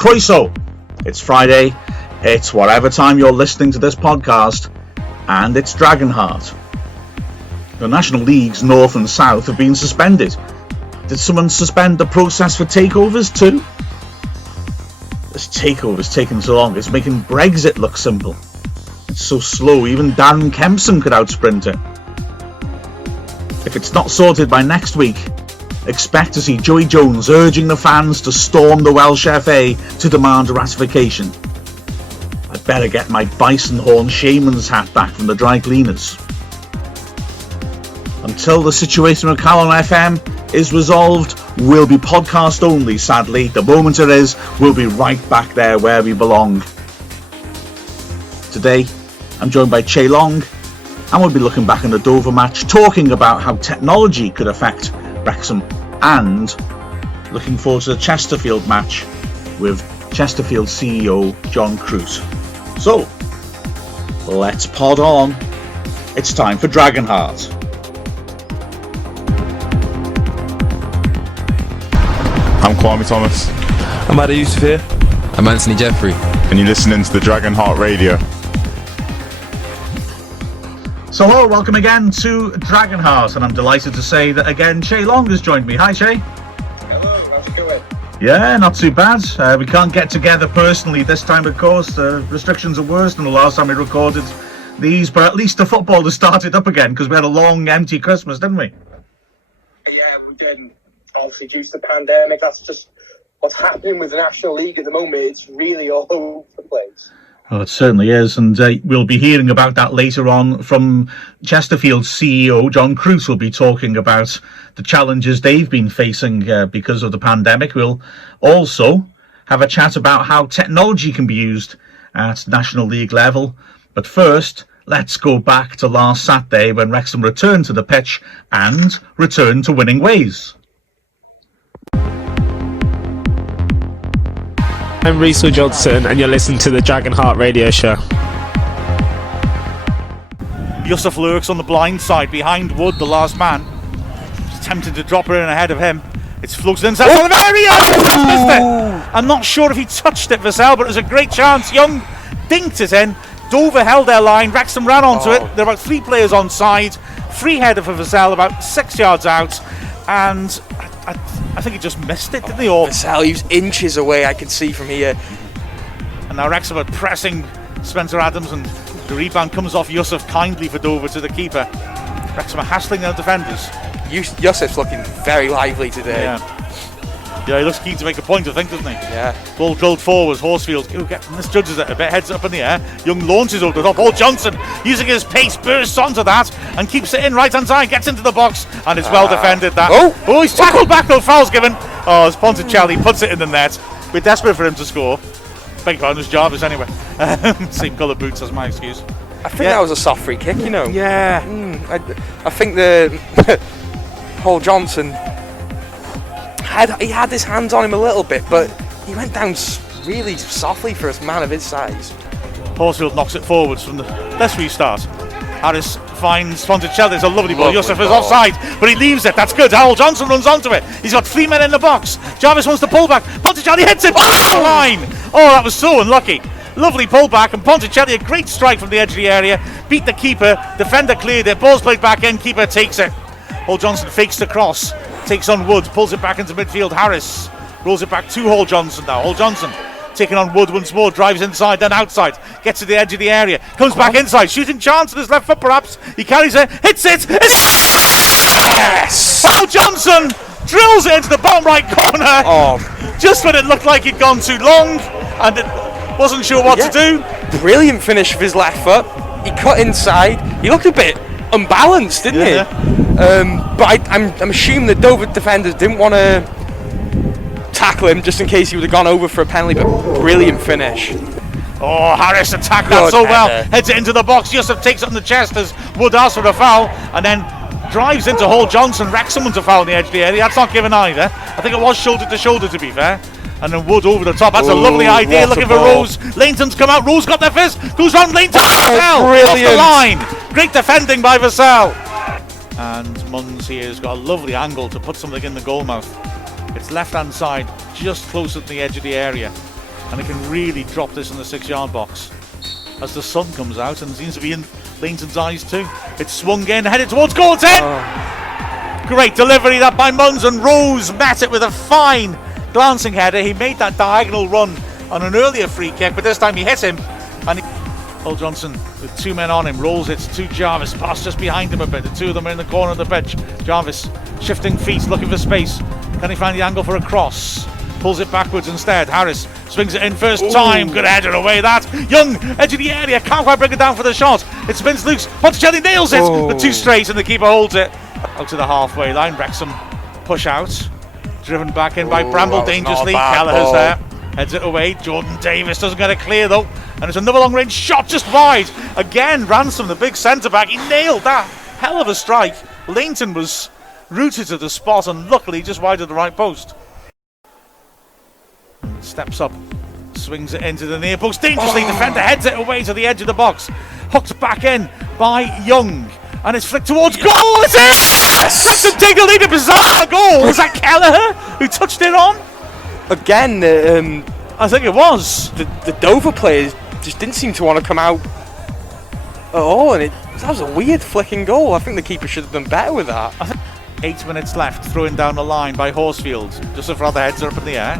Croeso. It's Friday, it's whatever time you're listening to this podcast, and it's Dragonheart. The National Leagues North and South have been suspended. Did someone suspend the process for takeovers too? This takeover's taking so long, it's making Brexit look simple. It's so slow, even Darren Kempson could outsprint it. If it's not sorted by next week, expect to see Joey Jones urging the fans to storm the Welsh FA to demand a ratification. I'd better get my bison horn shaman's hat back from the dry cleaners. Until the situation with Calon FM is resolved, we'll be podcast only, sadly. The moment it is, we'll be right back there where we belong. Today, I'm joined by Chay Long, and we'll be looking back on the Dover match, talking about how technology could affect Wrexham, and looking forward to the Chesterfield match with Chesterfield CEO John Croot. So, let's pod on. It's time for Dragonheart. I'm Kwame Thomas. I'm Ada Yusuf here. I'm Anthony Jeffrey. And you're listening to the Dragonheart Radio. So hello, welcome again to Dragonheart, and I'm delighted to say that again Chay Long has joined me. Hi Chay. Hello, how's it going? Yeah, not too bad. We can't get together personally this time, of course. The restrictions are worse than the last time we recorded these, but at least the football has started up again because we had a long, empty Christmas, didn't we? Yeah, we did. Obviously, due to the pandemic, that's just what's happening with the National League at the moment. It's really all over the place. Oh, it certainly is, and we'll be hearing about that later on from Chesterfield CEO John Croot. Will be talking about the challenges they've been facing because of the pandemic. We'll also have a chat about how technology can be used at National League level. But first, let's go back to last Saturday when Wrexham returned to the pitch and returned to winning ways. I'm Rhys Johnson, and you're listening to the Dragonheart Radio Show. Yusuf lurks on the blind side behind Wood, the last man. He's tempted to drop her in ahead of him. It's floated inside from the area. Missed it. I'm not sure if he touched it, Vassell, but it was a great chance. Young dinked it in. Dover held their line. Wrexham ran onto it. There are about 3 players on side. Free header for Vassell, about 6 yards out, and I think he just missed it, didn't he? Vassell, he was inches away, I could see from here. And now Wrexham are pressing Spencer Adams, and the rebound comes off Yusuf kindly for Dover to the keeper. Wrexham are hassling their defenders. Yusuf's looking very lively today. Yeah, he looks keen to make a point, I think, doesn't he? Yeah. Ball drilled forwards, Horsfield misjudges it a bit, heads up in the air. Young launches over the top. Paul Johnson, using his pace, bursts onto that and keeps it in right hand side, gets into the box, and it's well defended. That. Oh, he's tackled back though, foul's given. Oh, as Ponticelli puts it in the net. We're desperate for him to score. Beg your pardon, it's Jarvis anyway. Same colour boots as my excuse. I think that was a soft free kick, you know. Yeah. I think the Paul Johnson he had his hands on him a little bit, but he went down really softly for a man of his size. Horsfield knocks it forwards from the... Let's restart. Harris finds Ponticelli. It's a lovely ball. Yusuf is offside, but he leaves it. That's good. Howell Johnson runs onto it. He's got 3 men in the box. Jarvis wants to pull back. Ponticelli hits it. Oh! Line. Oh, that was so unlucky. Lovely pull back, and Ponticelli, a great strike from the edge of the area. Beat the keeper. Defender cleared it. Ball's played back in. Keeper takes it. Hall Johnson fakes the cross. Takes on Wood, pulls it back into midfield. Harris rolls it back to Hall Johnson now. Hall Johnson taking on Wood once more, drives inside, then outside, gets to the edge of the area, comes back inside, shooting chance with his left foot perhaps. He carries it, hits it. Yes! Hall Johnson drills it into the bottom right corner. Just when it looked like he'd gone too long and it wasn't sure what to do. Brilliant finish with his left foot. He cut inside. He looked a bit unbalanced, didn't he? But I'm assuming the Dover defenders didn't want to tackle him just in case he would have gone over for a penalty, but brilliant finish. Oh, Harris attacked that so well, heads it into the box. Yusuf takes it on the chest as Wood asks for a foul, and then drives into Hall Johnson. Wrexham wants a foul on the edge of the area. That's not given either. I think it was shoulder to shoulder, to be fair. And then Wood over the top. That's a lovely idea. Looking for Rose. Leighton's come out. Rose got their fist. Goes round Leighton. Off the line. Great defending by Vassell. And Munns here has got a lovely angle to put something in the goal mouth. It's left hand side, just closer to the edge of the area. and it can really drop this in the 6-yard box as the sun comes out and seems to be in Leighton's eyes too. It's swung in, headed towards goal 10. Great delivery that by Munns, and Rose met it with a fine glancing header. He made that diagonal run on an earlier free kick, but this time he hit him, and Paul Johnson with 2 men on him rolls it to Jarvis, pass just behind him a bit. The 2 of them are in the corner of the pitch. Jarvis shifting feet, looking for space. Can he find the angle for a cross? Pulls it backwards instead. Harris swings it in first time. Good header away that. Young, edge of the area, can't quite bring it down for the shot. It spins loose. Ponticelli nails it. The 2 straight, and the keeper holds it out to the halfway line. Wrexham push out. Driven back in by Bramble dangerously. Kelleher's there. Heads it away. Jordan Davis doesn't get it clear though. And it's another long range shot just wide. Again, Ransom, the big centre back, he nailed that. Hell of a strike. Leighton was rooted to the spot, and luckily just wide of the right post. Steps up, swings it into the near post dangerously. Defender heads it away to the edge of the box. Hooked back in by Young, and it's flicked towards goal. It's in! Wrexham take the lead at bizarre goal. Was that Kelleher who touched it on? Again, I think it was. the Dover players just didn't seem to want to come out at all, and that was a weird flicking goal. I think the keeper should have done better with that. 8 minutes left, throwing down the line by Horsfield. Joseph rather heads up in the air.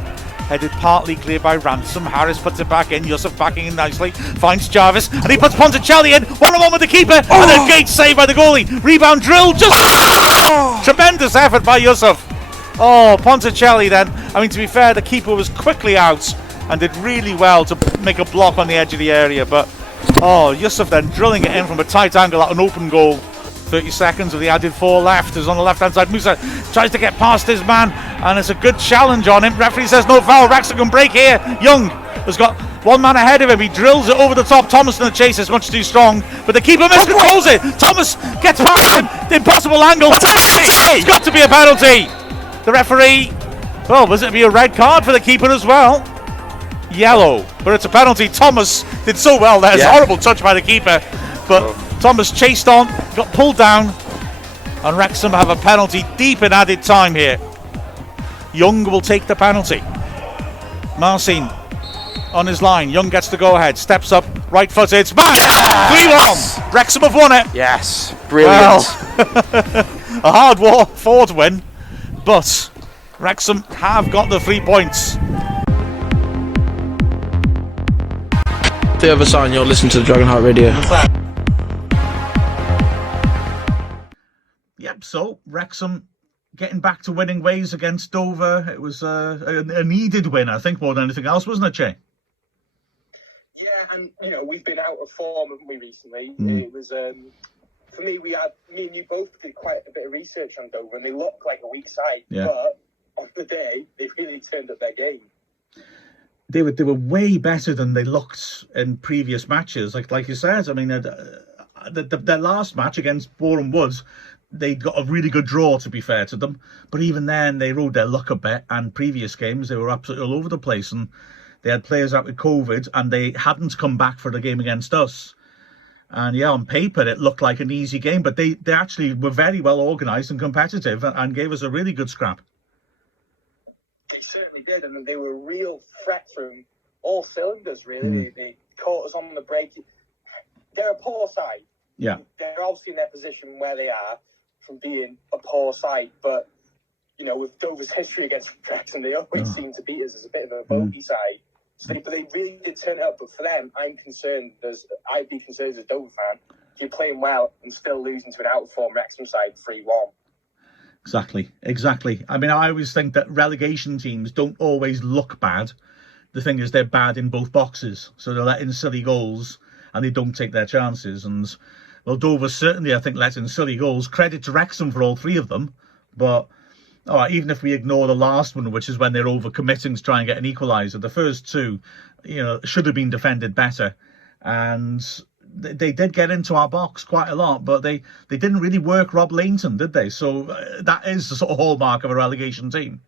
Headed partly clear by Ransom. Harris puts it back in. Yusuf backing in nicely. Finds Jarvis, and he puts Ponticelli in. 1-on-1 with the keeper, and a great save by the goalie. Rebound drill, just tremendous effort by Yusuf. Oh, Ponticelli then. I mean, to be fair, the keeper was quickly out and did really well to make a block on the edge of the area. But, Yusuf then drilling it in from a tight angle at an open goal. 30 seconds of the added 4 left. Is on the left-hand side. Musa tries to get past his man, and it's a good challenge on him. Referee says no foul. Wrexham can break here. Young has got 1 man ahead of him. He drills it over the top. Thomas in the chase is much too strong, but the keeper miscontrols it. Thomas gets past him. The impossible angle. It's got to be a penalty. The referee, was it be a red card for the keeper as well? Yellow, but it's a penalty. Thomas did so well there. It's a horrible touch by the keeper, but Thomas chased on, got pulled down, and Wrexham have a penalty deep in added time here. Young will take the penalty. Marcin on his line. Young gets the go-ahead, steps up, right-footed, smash! 3-1. Wrexham have won it. Yes, brilliant. Well, a hard-fought win, but Wrexham have got the 3 points. The other side, you're listening to the Dragonheart Radio. Yep, so Wrexham getting back to winning ways against Dover. It was a needed win, I think, more than anything else, wasn't it, Chay? Yeah, and we've been out of form, haven't we, recently? It was for me. Me and you both did quite a bit of research on Dover, and they look like a weak side. Yeah. But on the day, they really turned up their game. They were way better than they looked in previous matches. Like you said, I mean, their last match against Boreham Woods, they got a really good draw, to be fair to them. But even then, they rode their luck a bit. And previous games, they were absolutely all over the place. And they had players out with COVID, and they hadn't come back for the game against us. And yeah, on paper, it looked like an easy game. But they actually were very well organised and competitive and gave us a really good scrap. They certainly did, and they were a real threat from all cylinders, really. They caught us on the break. They're a poor side. Yeah. They're obviously in their position where they are from being a poor side, but, with Dover's history against Wrexham, they always seem to beat us as a bit of a bogey side. So but they really did turn it up, but for them, I'd be concerned as a Dover fan, if you're playing well and still losing to an out-of-form Wrexham side 3-1. Exactly. I mean, I always think that relegation teams don't always look bad. The thing is, they're bad in both boxes. So they're letting silly goals and they don't take their chances. And, well, Dover certainly, I think, let in silly goals. Credit to Wrexham for all 3 of them. But even if we ignore the last one, which is when they're overcommitting to try and get an equaliser, the first 2, should have been defended better. And they did get into our box quite a lot, but they didn't really work Rob Leighton, did they? So that is the sort of hallmark of a relegation team.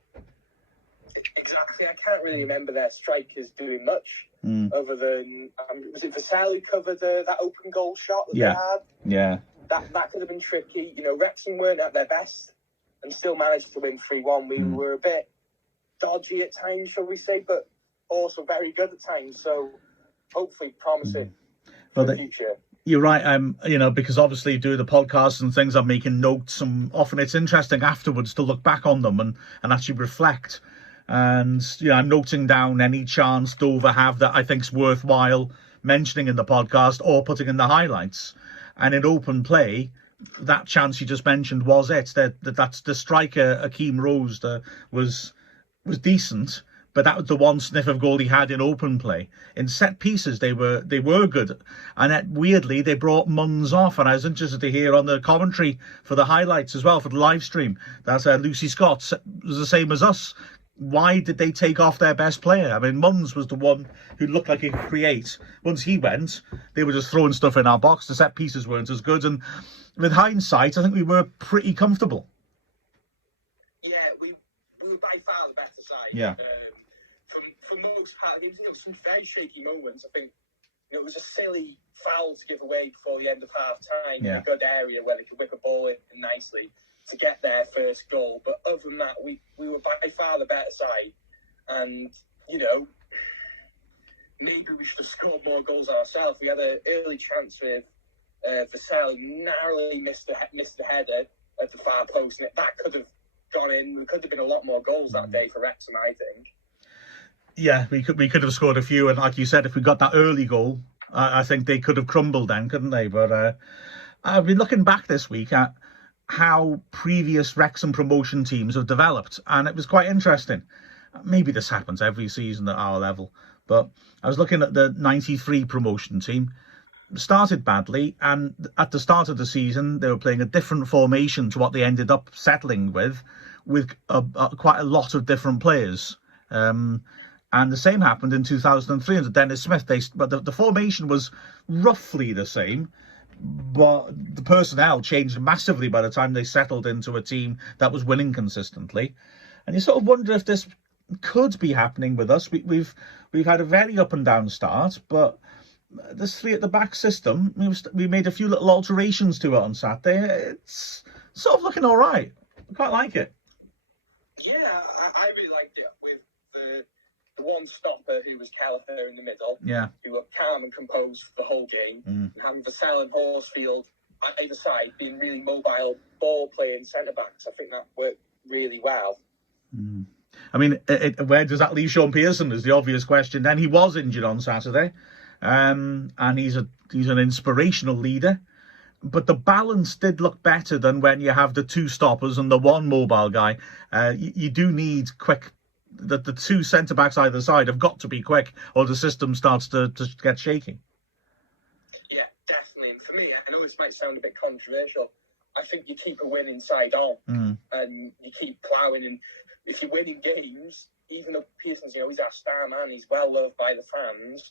Exactly. I can't really remember their strikers doing much other than was it Vassell who covered that open goal shot that they had? Yeah. That could have been tricky. Wrexham weren't at their best and still managed to win 3-1. We were a bit dodgy at times, shall we say, but also very good at times. So hopefully promising Well, for the future. You're right, because obviously do the podcasts and things, I'm making notes, and often it's interesting afterwards to look back on them and actually reflect. And I'm noting down any chance Dover have that I think's worthwhile mentioning in the podcast or putting in the highlights. And in open play, that chance you just mentioned was it. That's the striker Akeem Rose was decent. But that was the one sniff of goal he had in open play. In set pieces, they were good. And weirdly, they brought Munns off. And I was interested to hear on the commentary for the highlights as well, for the live stream, that Lucy Scott was the same as us. Why did they take off their best player? I mean, Munns was the one who looked like he could create. Once he went, they were just throwing stuff in our box. The set pieces weren't as good. And with hindsight, I think we were pretty comfortable. Yeah, we were by far the better side. Yeah. For most part, there was some very shaky moments. I think it was a silly foul to give away before the end of half time in a good area where they could whip a ball in nicely to get their first goal. But other than that, we were by far the better side. And, maybe we should have scored more goals ourselves. We had an early chance with Vassell, narrowly missed the header at the far post, and that could have gone in. We could have been a lot more goals that day for Wrexham, I think. Yeah, we could have scored a few, and like you said, if we got that early goal, I think they could have crumbled then, couldn't they? But I've been looking back this week at how previous Wrexham promotion teams have developed, and it was quite interesting. Maybe this happens every season at our level, but I was looking at the 93 promotion team. Started badly, and at the start of the season they were playing a different formation to what they ended up settling with quite a lot of different players. And the same happened in 2003 under Dennis Smith. But the formation was roughly the same, but the personnel changed massively by the time they settled into a team that was winning consistently. And you sort of wonder if this could be happening with us. We've had a very up and down start, but this three at the back system, we made a few little alterations to it on Saturday. It's sort of looking all right. I quite like it. Yeah, I really liked it with the one stopper who was Kelleher in the middle, who were calm and composed for the whole game, and having Vassell and Horsfield either side being really mobile, ball-playing centre-backs. I think that worked really well. I mean, where does that leave Sean Pearson is the obvious question. Then he was injured on Saturday, and he's an inspirational leader. But the balance did look better than when you have the two stoppers and the one mobile guy. You do need quick. The two centre-backs either side have got to be quick, or the system starts to get shaky. Yeah, definitely. And for me, I know this might sound a bit controversial. I think you keep a winning side on, and you keep ploughing. And if you're winning games, even though Pearson's, he's our star man, he's well loved by the fans,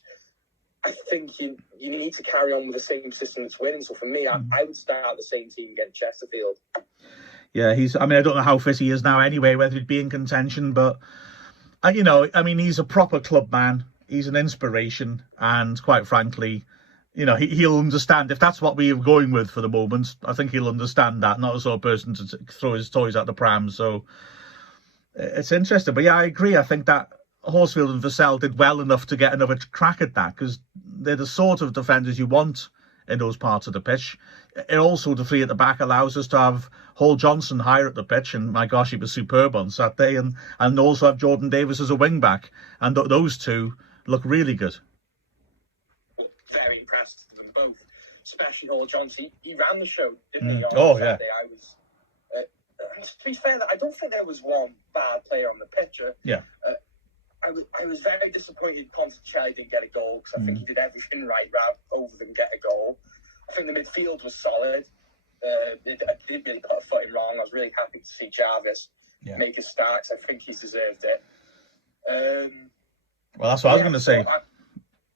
I think you need to carry on with the same system that's winning. So for me, I would start the same team against Chesterfield. Yeah, I don't know how fit he is now anyway, whether he'd be in contention, but he's a proper club man. He's an inspiration, and quite frankly, he'll understand if that's what we're going with for the moment. I think he'll understand that. Not the sort of person to throw his toys out the pram. So it's interesting. But yeah, I agree. I think that Horsfield and Vassell did well enough to get another crack at that, because they're the sort of defenders you want in those parts of the pitch. It also, the three at the back allows us to have Hall Johnson higher at the pitch, and my gosh, he was superb on Saturday, and also have Jordan Davis as a wing back, and those two look really good. Very impressed with them both, especially Hall Johnson. He ran the show, didn't he? Oh yeah. I was. To be fair, I don't think there was one bad player on the pitch. I was very disappointed Ponticelli didn't get a goal, because I think he did everything right over than get a goal. I think the midfield was solid. It did really put a foot in wrong. I was really happy to see Jarvis make his start, because I think he's deserved it. Well, that's what I was going to say.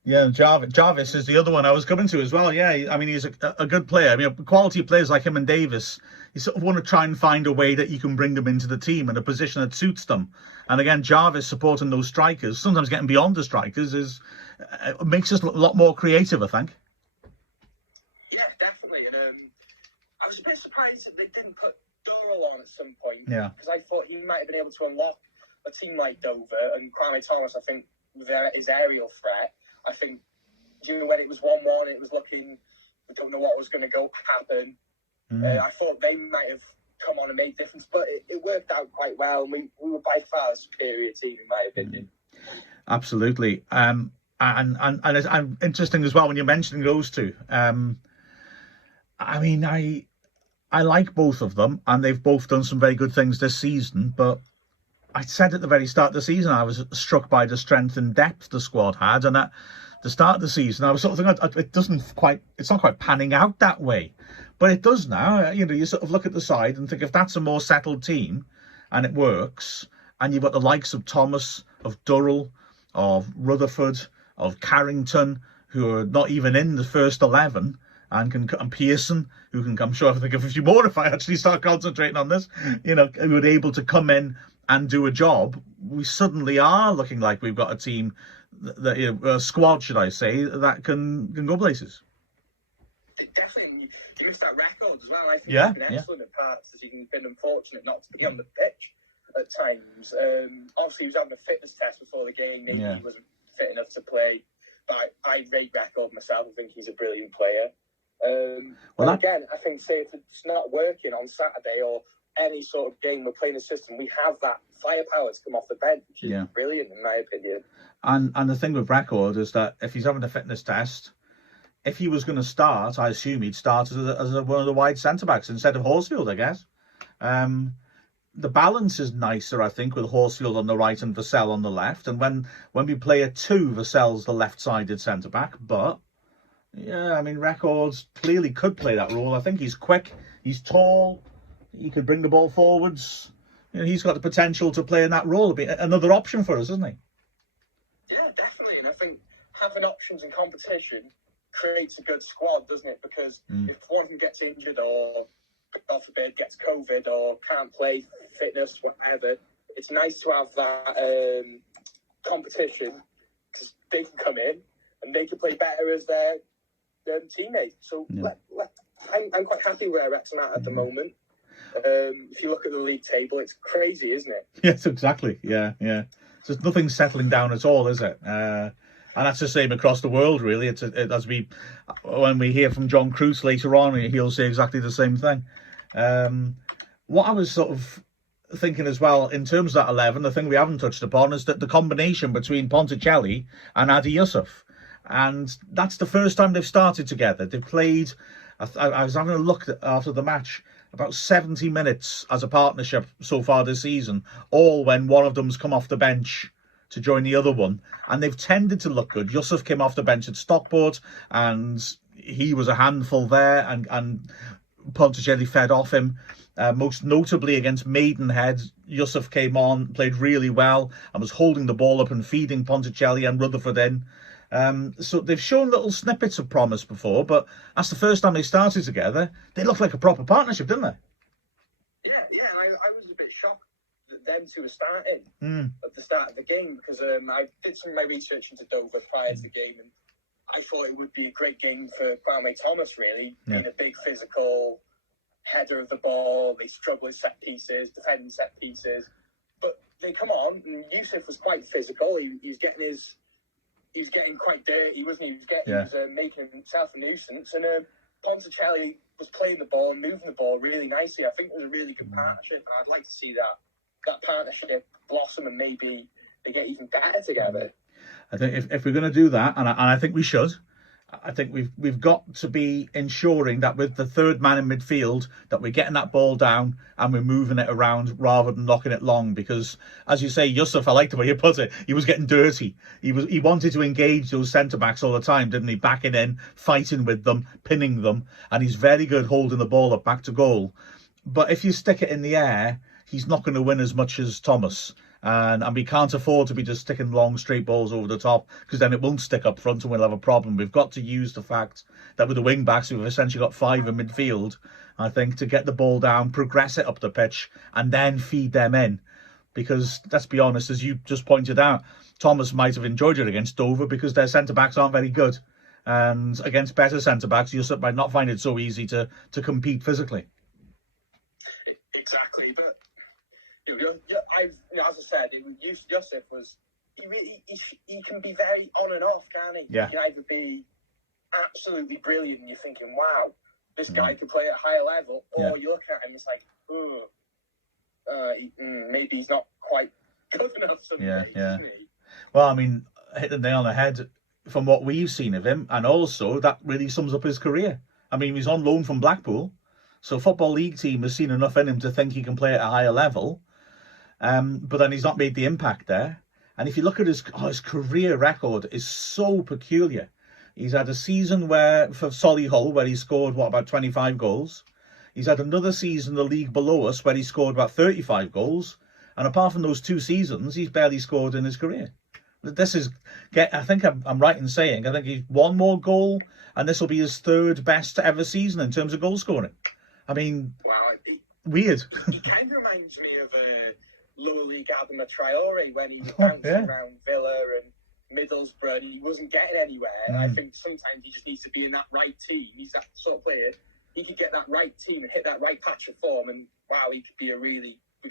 Yeah, Jarvis is the other one I was coming to as well. Yeah, I mean, he's a good player. I mean, quality players like him and Davis, you sort of want to try and find a way that you can bring them into the team in a position that suits them. And again, Jarvis supporting those strikers, sometimes getting beyond the strikers, makes us a lot more creative, I think. Yeah, definitely. And I was a bit surprised that they didn't put Doyle on at some point. Yeah. Because I thought he might have been able to unlock a team like Dover, and Kwame Thomas, I think, his aerial threat. I think when it was 1-1, it was looking, we don't know what was going to happen. I thought they might have come on and made a difference, but it worked out quite well. And we were by far a superior team, in my opinion. Absolutely. And it's interesting as well when you're mentioning those two. I mean, I like both of them, and they've both done some very good things this season. But I said at the very start of the season, I was struck by the strength and depth the squad had, and at the start of the season, I was sort of thinking it's not quite panning out that way, but it does now. You sort of look at the side and think, if that's a more settled team, and it works, and you've got the likes of Thomas, of Durrell, of Rutherford, of Carrington, who are not even in the first 11, and Pearson, who can, I'm sure I think of a few more if I actually start concentrating on this, who are able to come in and do a job. We suddenly are looking like we've got a team, a squad, should I say, that can go places. Definitely, you missed that record as well. I think Yeah, he's been excellent at parts, as he's been unfortunate not to be on the pitch at times. Obviously, he was having a fitness test before the game. Maybe he wasn't fit enough to play, but I rate Record myself. I think he's a brilliant player. Again, I think, say, if it's not working on Saturday or any sort of game we're playing a system, we have that firepower to come off the bench, which is brilliant, in my opinion. And the thing with Record is that if he's having a fitness test, if he was going to start, I assume he'd start as one of the wide centre-backs instead of Horsfield, I guess. The balance is nicer, I think, with Horsfield on the right and Vassell on the left. And when we play a 2, Vassell's the left-sided centre-back. But, yeah, I mean, Records clearly could play that role. I think he's quick, he's tall, he could bring the ball forwards. He's got the potential to play in that role. It'll be another option for us, isn't he? Yeah, definitely. And I think having options in competition creates a good squad, doesn't it? Because if one of them gets injured or, God forbid, gets COVID or can't play, fitness, whatever, it's nice to have that competition, because they can come in and they can play better as their teammates. So I'm quite happy where Wrexham at the moment. If you look at the league table, it's crazy, isn't it? Yes, exactly. Yeah. So nothing's settling down at all, is it? And that's the same across the world, really. When we hear from John Croot later on, he'll say exactly the same thing. What I was sort of thinking as well, in terms of that 11, the thing we haven't touched upon is that the combination between Ponticelli and Adi Yusuf. And that's the first time they've started together. They've played, I was having a look after the match, about 70 minutes as a partnership so far this season, all when one of them's come off the bench to join the other one. And they've tended to look good. Yusuf came off the bench at Stockport, and he was a handful there, and Ponticelli fed off him. Most notably against Maidenhead, Yusuf came on, played really well, and was holding the ball up and feeding Ponticelli and Rutherford in. So they've shown little snippets of promise before, but that's the first time they started together. They look like a proper partnership, didn't they? Yeah. I was a bit shocked that them two were starting at the start of the game, because I did some of my research into Dover prior to the game, and I thought it would be a great game for Kwame Thomas, really, being a big physical header of the ball. They struggle with set pieces, defending set pieces, but they come on, and Yusuf was quite physical. He's getting quite dirty, wasn't he? He was making himself a nuisance, and Ponticelli was playing the ball and moving the ball really nicely. I think it was a really good partnership, and I'd like to see that partnership blossom, and maybe they get even better together. I think if we're going to do that, and I think we should, I think we've got to be ensuring that with the third man in midfield, that we're getting that ball down and we're moving it around rather than knocking it long. Because, as you say, Yusuf, I like the way you put it, he was getting dirty. He wanted to engage those centre-backs all the time, didn't he? Backing in, fighting with them, pinning them. And he's very good holding the ball up back to goal. But if you stick it in the air, he's not going to win as much as Thomas. And we can't afford to be just sticking long straight balls over the top, because then it won't stick up front and we'll have a problem. We've got to use the fact that with the wing backs, we've essentially got 5 in midfield, I think, to get the ball down, progress it up the pitch, and then feed them in. Because let's be honest, as you just pointed out, Thomas might have enjoyed it against Dover because their centre-backs aren't very good. And against better centre-backs, you might not find it so easy to compete physically. Exactly, but as I said, Yusuf was he can be very on and off, can't he? Yeah. He can either be absolutely brilliant and you're thinking, wow, this guy could play at a higher level, or you look at him and it's like, maybe he's not quite good enough some days, isn't he? Well, I mean, hit the nail on the head from what we've seen of him, and also that really sums up his career. I mean, he's on loan from Blackpool, so Football League team has seen enough in him to think he can play at a higher level, but then he's not made the impact there. And if you look at his career record is so peculiar. He's had a season for Solihull where he scored, about 25 goals. He's had another season in the league below us where he scored about 35 goals. And apart from those 2 seasons, he's barely scored in his career. I think I'm right in saying, I think he's 1 more goal, and this will be his 3rd best ever season in terms of goal scoring. I mean, wow, weird. He kind of reminds me of lower league Adama Traore when he was bouncing around Villa and Middlesbrough. He wasn't getting anywhere. I think sometimes he just needs to be in that right team. He's that sort of player. He could get that right team and hit that right patch of form, and wow, we could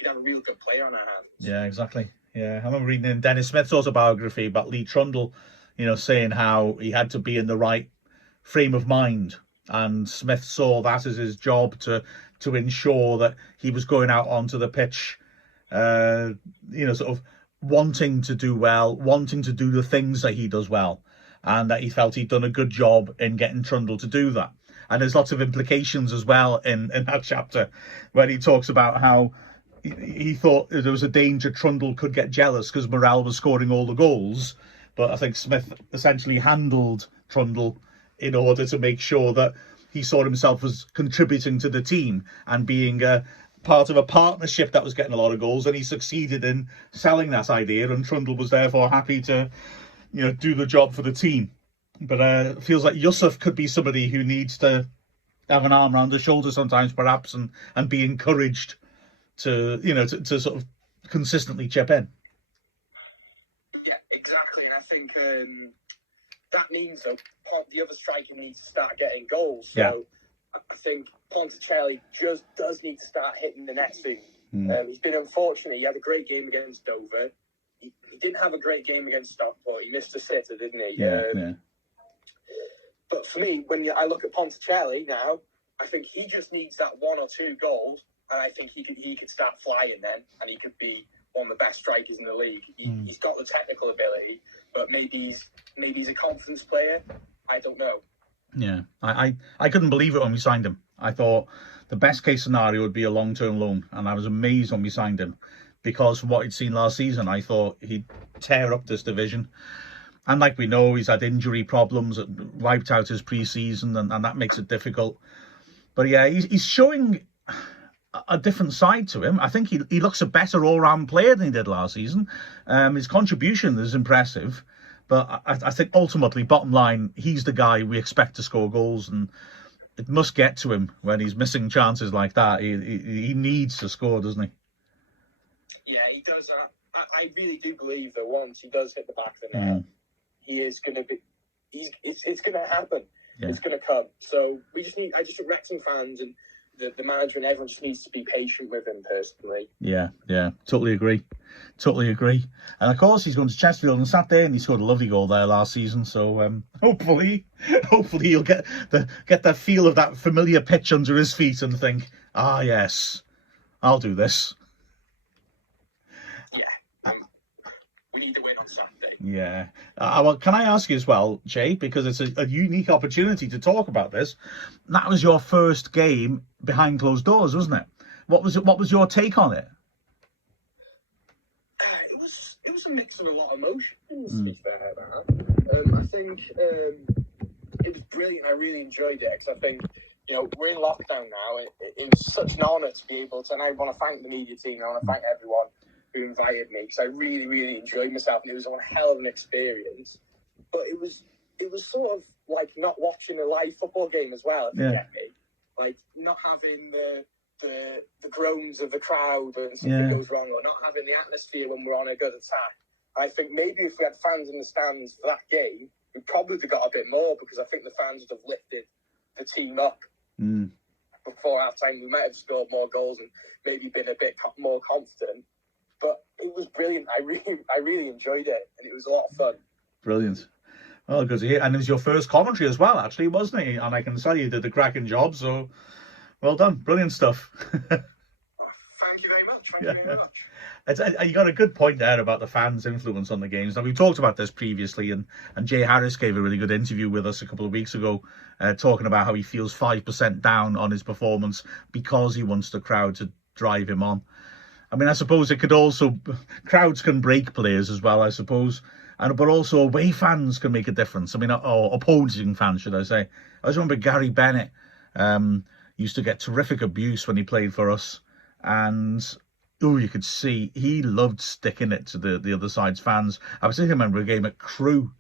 have a real good player on our hands. Yeah, exactly. Yeah, I remember reading in Dennis Smith's autobiography about Lee Trundle, saying how he had to be in the right frame of mind, and Smith saw that as his job to ensure that he was going out onto the pitch, sort of wanting to do well, wanting to do the things that he does well, and that he felt he'd done a good job in getting Trundle to do that. And there's lots of implications as well in that chapter where he talks about how he thought there was a danger Trundle could get jealous because Morel was scoring all the goals. But I think Smith essentially handled Trundle in order to make sure that he saw himself as contributing to the team and being part of a partnership that was getting a lot of goals. And he succeeded in selling that idea, and Trundle was therefore happy to do the job for the team. But it feels like Yusuf could be somebody who needs to have an arm around his shoulder sometimes, perhaps, and be encouraged to sort of consistently chip in. Yeah, exactly. And I think that means that the other striker needs to start getting goals. So I think Ponticelli just does need to start hitting the net soon. He's been unfortunate. He had a great game against Dover. He didn't have a great game against Stockport. He missed a sitter, didn't he? Yeah. But for me, when I look at Ponticelli now, I think he just needs that 1 or 2 goals, and I think he could start flying then, and he could be one of the best strikers in the league. He's got the technical ability, but maybe he's a confidence player. I don't know. Yeah, I couldn't believe it when we signed him. I thought the best case scenario would be a long-term loan, and I was amazed when we signed him because from what he'd seen last season, I thought he'd tear up this division. And like we know, he's had injury problems, wiped out his pre-season, and that makes it difficult. But yeah, he's showing a different side to him. I think he looks a better all-round player than he did last season. His contribution is impressive, but I think ultimately, bottom line, he's the guy we expect to score goals, and it must get to him when he's missing chances like that. He needs to score, doesn't he? Yeah, he does. I really do believe that once he does hit the back of the net, he is going to be. It's going to happen. Yeah. It's going to come. So I just think Wrexham fans and the manager and everyone just needs to be patient with him personally. Yeah, totally agree. And of course, he's going to Chesterfield on Saturday, and he scored a lovely goal there last season. So hopefully he'll get that feel of that familiar pitch under his feet and think, yes, I'll do this. Yeah, we need to win on Saturday. Yeah. Well, can I ask you as well, Jay, because it's a unique opportunity to talk about this. That was your first game behind closed doors, wasn't it? What was your take on it? It was a mix of a lot of emotions, to be fair. I think it was brilliant. I really enjoyed it because I think, we're in lockdown now. It was such an honour to be able to, and I want to thank the media team. I want to thank everyone who invited me because I really, really enjoyed myself, and it was a hell of an experience. But it was sort of like not watching a live football game as well, if you get me. Like not having the groans of the crowd when something goes wrong, or not having the atmosphere when we're on a good attack. I think maybe if we had fans in the stands for that game, we probably have got a bit more because I think the fans would have lifted the team up before half time. We might have scored more goals and maybe been a bit more confident. But it was brilliant. brilliant. I really enjoyed it, and it was a lot of fun. Brilliant. Well, good to hear. And it was your first commentary as well, actually, wasn't it? And I can tell you did a cracking job, so well done. Brilliant stuff. Thank you very much. Thank you very much. You got a good point there about the fans' influence on the games. Now, we've talked about this previously, and Jay Harris gave a really good interview with us a couple of weeks ago, talking about how he feels 5% down on his performance because he wants the crowd to drive him on. I mean, I suppose it could also, crowds can break players as well, I suppose. But also away fans can make a difference. I mean, or opposing fans, should I say. I just remember Gary Bennett used to get terrific abuse when he played for us. And, you could see he loved sticking it to the other side's fans. I was thinking, I remember a game at Croot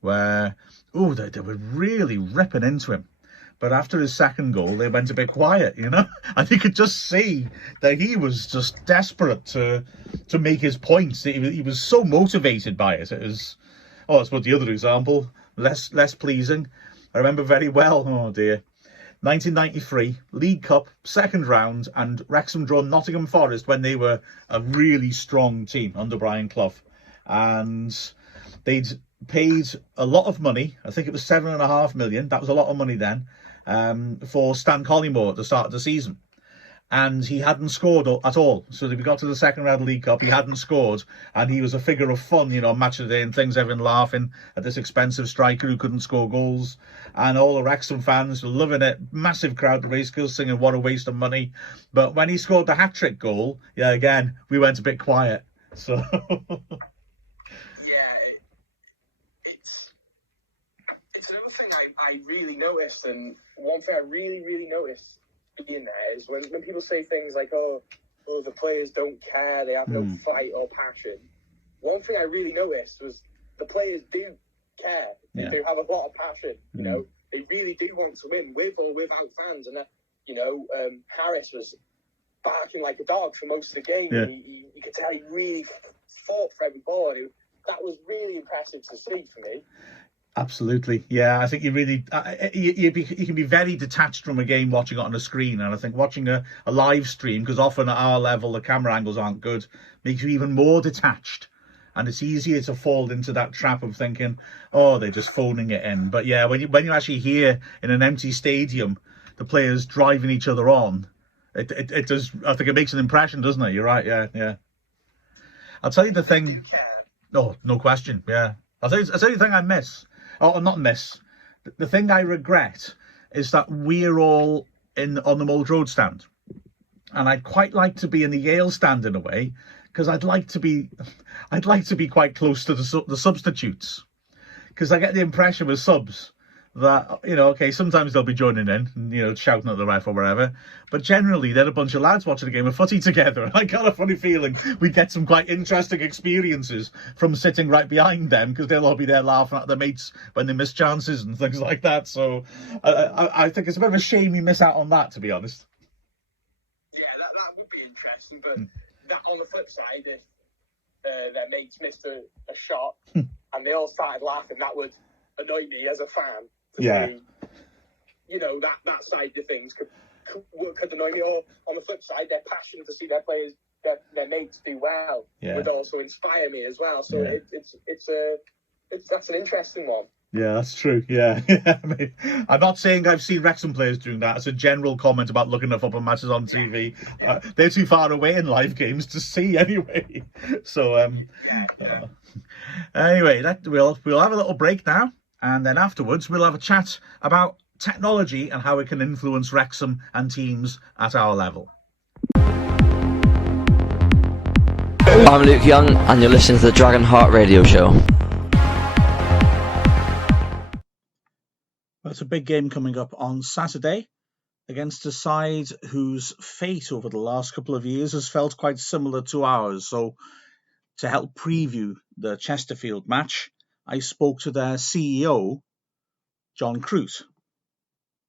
where, they were really ripping into him. But after his second goal, they went a bit quiet, you know? And you could just see that he was just desperate to make his points. He was so motivated by it. It was, I suppose the other example, less pleasing. I remember very well, 1993, League Cup, second round, and Wrexham drawn Nottingham Forest when they were a really strong team under Brian Clough. And they'd paid a lot of money, I think it was $7.5 million, that was a lot of money then, for Stan Collymore at the start of the season. And he hadn't scored at all. So we got to the second round of the League Cup, he hadn't scored, and he was a figure of fun, match of the day and things, everyone laughing at this expensive striker who couldn't score goals. And all the Wrexham fans were loving it. Massive crowd at the racecourse singing, what a waste of money. But when he scored the hat-trick goal, again, we went a bit quiet. So... It's another thing I really noticed, and one thing I really noticed being there is when people say things like, oh, the players don't care, they have no fight or passion. One thing I really noticed was the players do care. They do have a lot of passion, you know. They really do want to win, with or without fans. And, Harris was barking like a dog for most of the game. Yeah. You could tell he really fought for every ball, and that was really impressive to see for me. Absolutely, yeah. I think you really you can be very detached from a game watching it on a screen, and I think watching a live stream, because often at our level the camera angles aren't good, makes you even more detached, and it's easier to fall into that trap of thinking, they're just phoning it in. But yeah, when you actually hear in an empty stadium the players driving each other on, it does. I think it makes an impression, doesn't it? You're right. Yeah. I'll tell you the thing. No question. Yeah. I'll tell you the thing I miss. Oh, not miss. The thing I regret is that we're all on the Mold Road stand, and I'd quite like to be in the Yale stand in a way, because I'd like to be quite close to the substitutes, because I get the impression with subs that sometimes they'll be joining in, shouting at the ref or whatever, but generally they're a bunch of lads watching a game of footy together, and I got a funny feeling we get some quite interesting experiences from sitting right behind them, because they'll all be there laughing at their mates when they miss chances and things like that. So I think it's a bit of a shame you miss out on that, to be honest. Yeah, that would be interesting, but that on the flip side, if their mates missed a shot and they all started laughing, that would annoy me as a fan. See, that side of things could annoy me. Or on the flip side, their passion to see their players, their mates do well, would also inspire me as well. So that's an interesting one. Yeah, that's true. Yeah. I mean, I'm not saying I've seen Wrexham players doing that. It's a general comment about looking at football matches on TV. They're too far away in live games to see anyway. So anyway, we'll have a little break now. And then afterwards, we'll have a chat about technology and how it can influence Wrexham and teams at our level. I'm Luke Young, and you're listening to the Dragonheart radio show. Well, it's a big game coming up on Saturday against a side whose fate over the last couple of years has felt quite similar to ours. So to help preview the Chesterfield match, I spoke to their CEO, John Croot.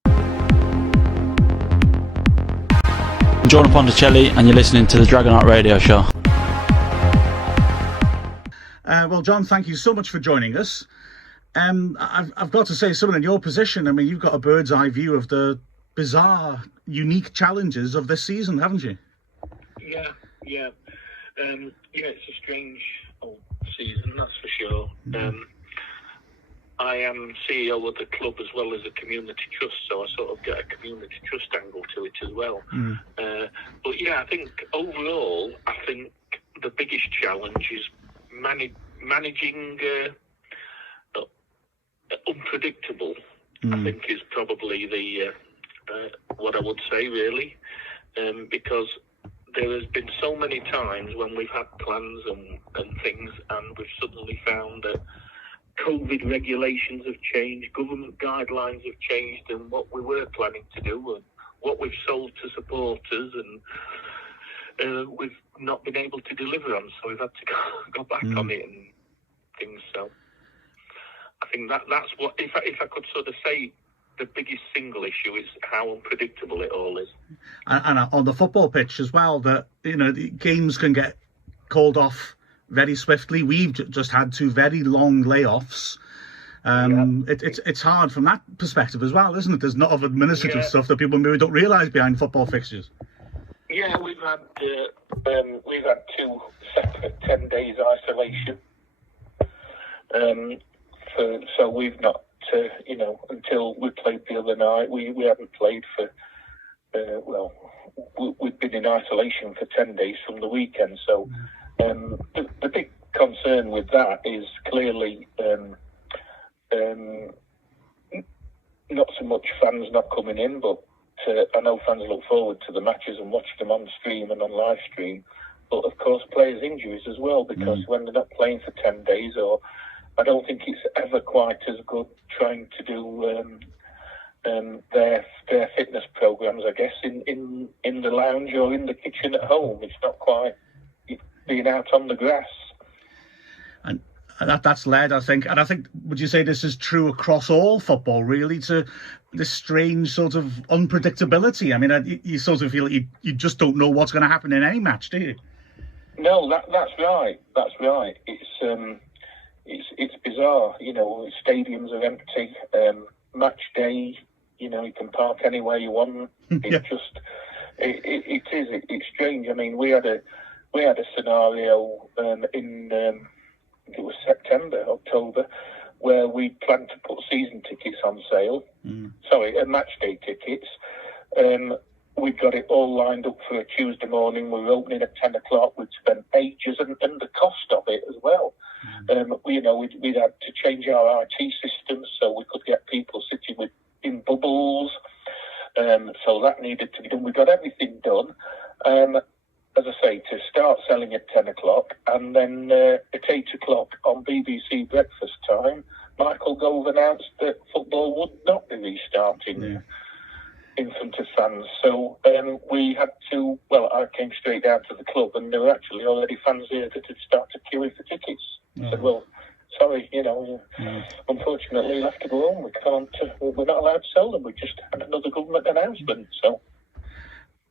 I'm John Ponticelli, and you're listening to the Dragonheart radio show. Well, John, thank you so much for joining us. I've got to say, someone in your position, I mean, you've got a bird's eye view of the bizarre, unique challenges of this season, haven't you? Yeah. Yeah, it's a strange old season, that's for sure. I am CEO of the club as well as a community trust, so I sort of get a community trust angle to it as well. But yeah, I think overall, I think the biggest challenge is managing unpredictable. I think is probably the what I would say really, because there has been so many times when we've had plans and things, and we've suddenly found that COVID regulations have changed, government guidelines have changed, and what we were planning to do and what we've sold to supporters, and we've not been able to deliver on, so we've had to go back on it and things. So I think that's what, if I could sort of say, the biggest single issue is how unpredictable it all is. And on the football pitch as well, that the games can get called off very swiftly. We've just had 2 very long layoffs. It's hard from that perspective as well, isn't it? There's not of administrative stuff that people maybe don't realise behind football fixtures. Yeah, we've had 2 separate 10 days isolation. So we've not, until we played the other night, we haven't played for. We've been in isolation for 10 days from the weekend. So the big concern with that is clearly not so much fans not coming in, but I know fans look forward to the matches and watch them on stream and on live stream. But of course, players' injuries as well, because when they're not playing for 10 days, or I don't think it's ever quite as good trying to do their fitness programs, I guess, in the lounge or in the kitchen at home. It's not quite being out on the grass. And that's led, I think, and I think, would you say this is true across all football, really, to this strange sort of unpredictability? I mean, you sort of feel you just don't know what's going to happen in any match, do you? No, that's right. That's right. It's bizarre. Stadiums are empty. Match day, you can park anywhere you want. It's just, it's strange. I mean, we had a scenario in it was October, where we planned to put season tickets on sale. Match day tickets. We'd got it all lined up for a Tuesday morning. We were opening at 10 o'clock. We'd spent ages, and the cost of it as well. We'd had to change our IT systems so we could get people sitting in bubbles. So that needed to be done. We got everything done. As I say, to start selling at 10 o'clock, and then at 8 o'clock on BBC breakfast time, Michael Gove announced that football would not be restarting in front of fans. So we had to, I came straight down to the club, and there were actually already fans here that had started queuing for tickets. I said, sorry, unfortunately you'll have to go home. We're not allowed to sell them. We just had another government announcement, so.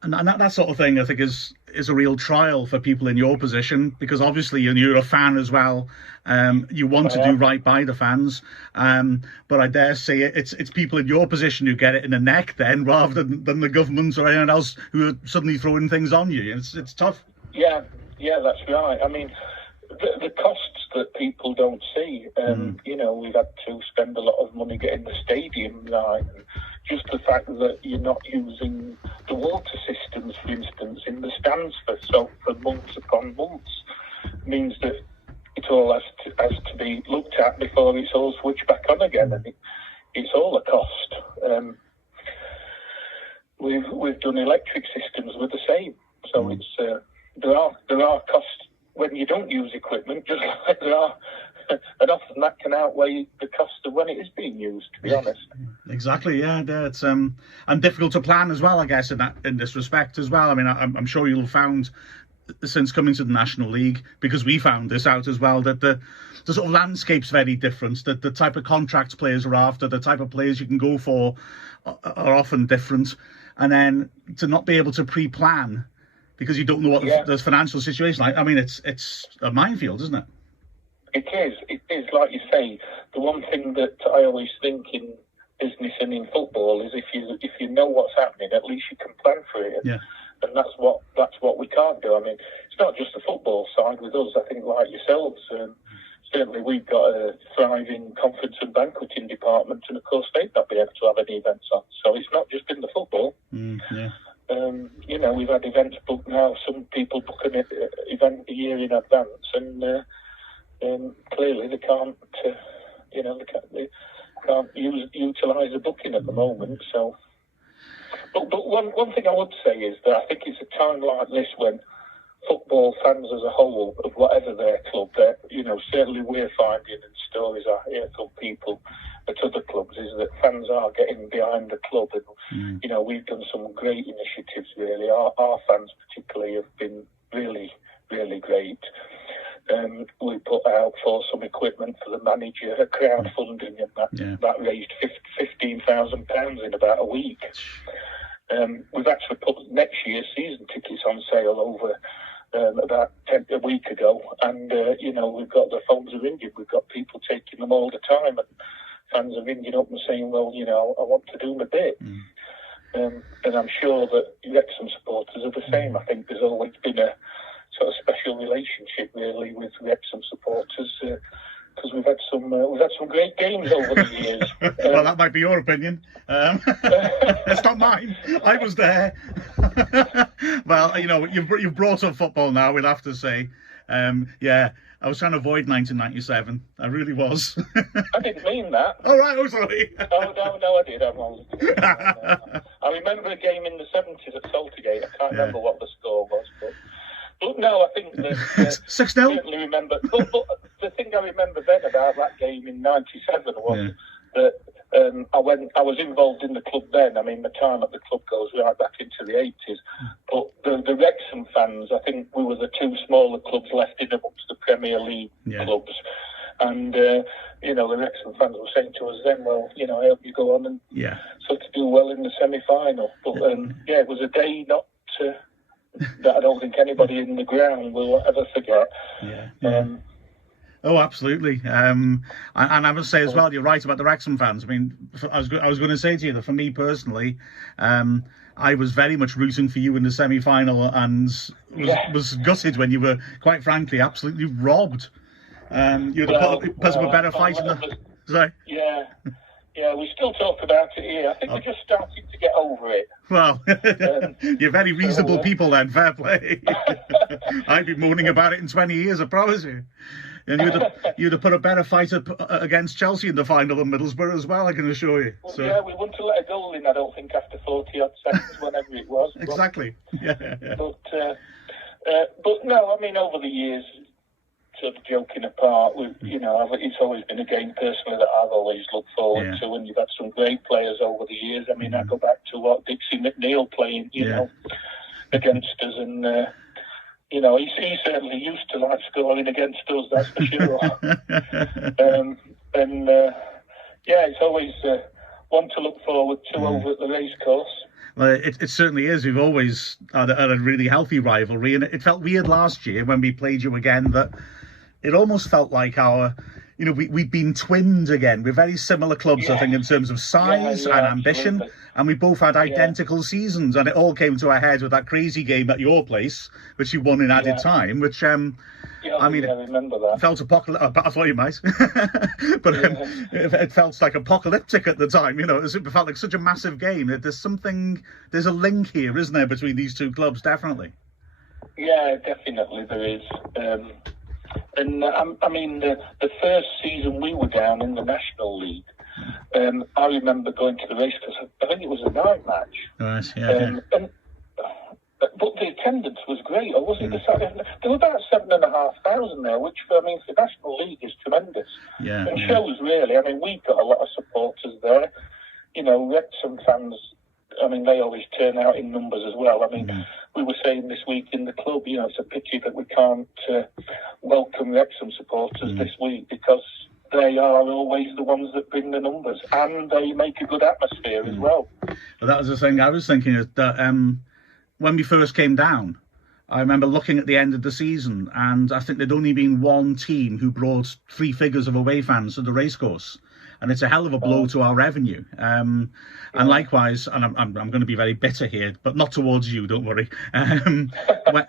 And that sort of thing, I think, is a real trial for people in your position, because obviously you're a fan as well. You want to do right by the fans, but I dare say it's people in your position who get it in the neck then, rather than the government or anyone else who are suddenly throwing things on you. It's tough. Yeah, that's right. I mean, the costs that people don't see. We've had to spend a lot of money getting the stadium right. Just the fact that you're not using the water systems, for instance, in the stands for months upon months, means that it all has to be looked at before it's all switched back on again, and it's all a cost. We've done electric systems with the same, so it's there are costs when you don't use equipment, just like there are. And often that can outweigh the cost of when it is being used, to be honest. Exactly, yeah. It's and difficult to plan as well, I guess, in this respect as well. I mean, I'm sure you'll have found, since coming to the National League, because we found this out as well, that the sort of landscape's very different, that the type of contracts players are after, the type of players you can go for are often different. And then to not be able to pre-plan because you don't know what the financial situation is. I mean, it's a minefield, isn't it? It is, like you say. The one thing that I always think in business and in football is if you know what's happening, at least you can plan for it. and that's what we can't do. I mean, it's not just the football side with us. I think, like yourselves, certainly we've got a thriving conference and banqueting department, and of course they've not been able to have any events on. So it's not just been the football. You know, we've had events booked now. Some people book an event a year in advance, and clearly they can't. They can't utilise the booking at the moment. So, but one thing I would say is that I think it's a time like this when football fans as a whole, of whatever their club, certainly we're finding, and stories I hear from people at other clubs, is that fans are getting behind the club, and you know, we've done some great initiatives. Really, our fans particularly have been really, really great. We put out for some equipment for the manager, a crowdfunding, and that raised £15,000 in about a week. We've actually put next year's season tickets on sale over about a week ago, and we've got the phones are ringing. We've got people taking them all the time, and fans are ringing up and saying, "Well, I want to do my bit." And I'm sure that Wrexham supporters are the same. I think there's always been a sort of special relationship, really, with Wrexham supporters, because we've had some great games over the years. Well, that might be your opinion. It's not mine. I was there. Well, you've brought up football now, we'll have to say. I was trying to avoid 1997. I really was. I didn't mean that. Oh, right. Oh, sorry. No, I did. I remember a game in the 70s at Saltergate. I can't remember what the score was, but no, I think that 6-0. Certainly remember. But the thing I remember then about that game in '97 was that I was involved in the club then. I mean, the time at the club goes right back into the 80s. But the Wrexham fans, I think we were the two smaller clubs left in amongst the Premier League clubs. And, the Wrexham fans were saying to us then, well, I hope you go on and sort of do well in the semi-final. But, it was a day that I don't think anybody in the ground will ever forget. Oh, absolutely. And I must say as well, you're right about the Wrexham fans. I mean, I was going to say to you that for me personally, I was very much rooting for you in the semi-final, and was gutted when you were, quite frankly, absolutely robbed. You had put up a better fight in the... Sorry? Yeah, we still talk about it here. I think we're just starting to get over it. Well, you're very reasonable people then, fair play. I've been moaning about it in 20 years, I promise you. And you'd have put a better fight up against Chelsea in the final than Middlesbrough as well, I can assure you. Well, so, we wouldn't have let a goal in, I don't think, after 40-odd seconds, whenever it was. Exactly. But no, I mean, over the years, sort of joking apart, it's always been a game personally that I've always looked forward to, and you've had some great players over the years. I mean, I go back to Dixie McNeil playing, against us, and he certainly used to like scoring against us, that's for sure. It's always one to look forward to over at the racecourse. Well, it certainly is. We've always had a really healthy rivalry, and it felt weird last year when we played you again that it almost felt like we'd been twinned again. We're very similar clubs, I think, in terms of size and ambition, absolutely. And we both had identical seasons, and it all came to a head with that crazy game at your place, which you won in added time, which... I remember that. Felt apocalyptic. I thought you might, but it felt like apocalyptic at the time. It felt like such a massive game. There's a link here, isn't there, between these two clubs? Definitely. Yeah, definitely there is. I mean, the first season we were down in the National League, I remember going to the race because I think it was a night match. Right. But the attendance was great, or was it the Saturday? There were about 7,500 there, which for National League is tremendous. And shows really. I mean, we've got a lot of supporters there. Wrexham fans. I mean, they always turn out in numbers as well. I mean, we were saying this week in the club, it's a pity that we can't welcome Wrexham supporters this week because they are always the ones that bring the numbers, and they make a good atmosphere as well. But that was the thing I was thinking that. When we first came down, I remember looking at the end of the season, and I think there'd only been one team who brought 3 figures of away fans to the racecourse, and it's a hell of a blow to our revenue. And likewise, and I'm going to be very bitter here, but not towards you, don't worry.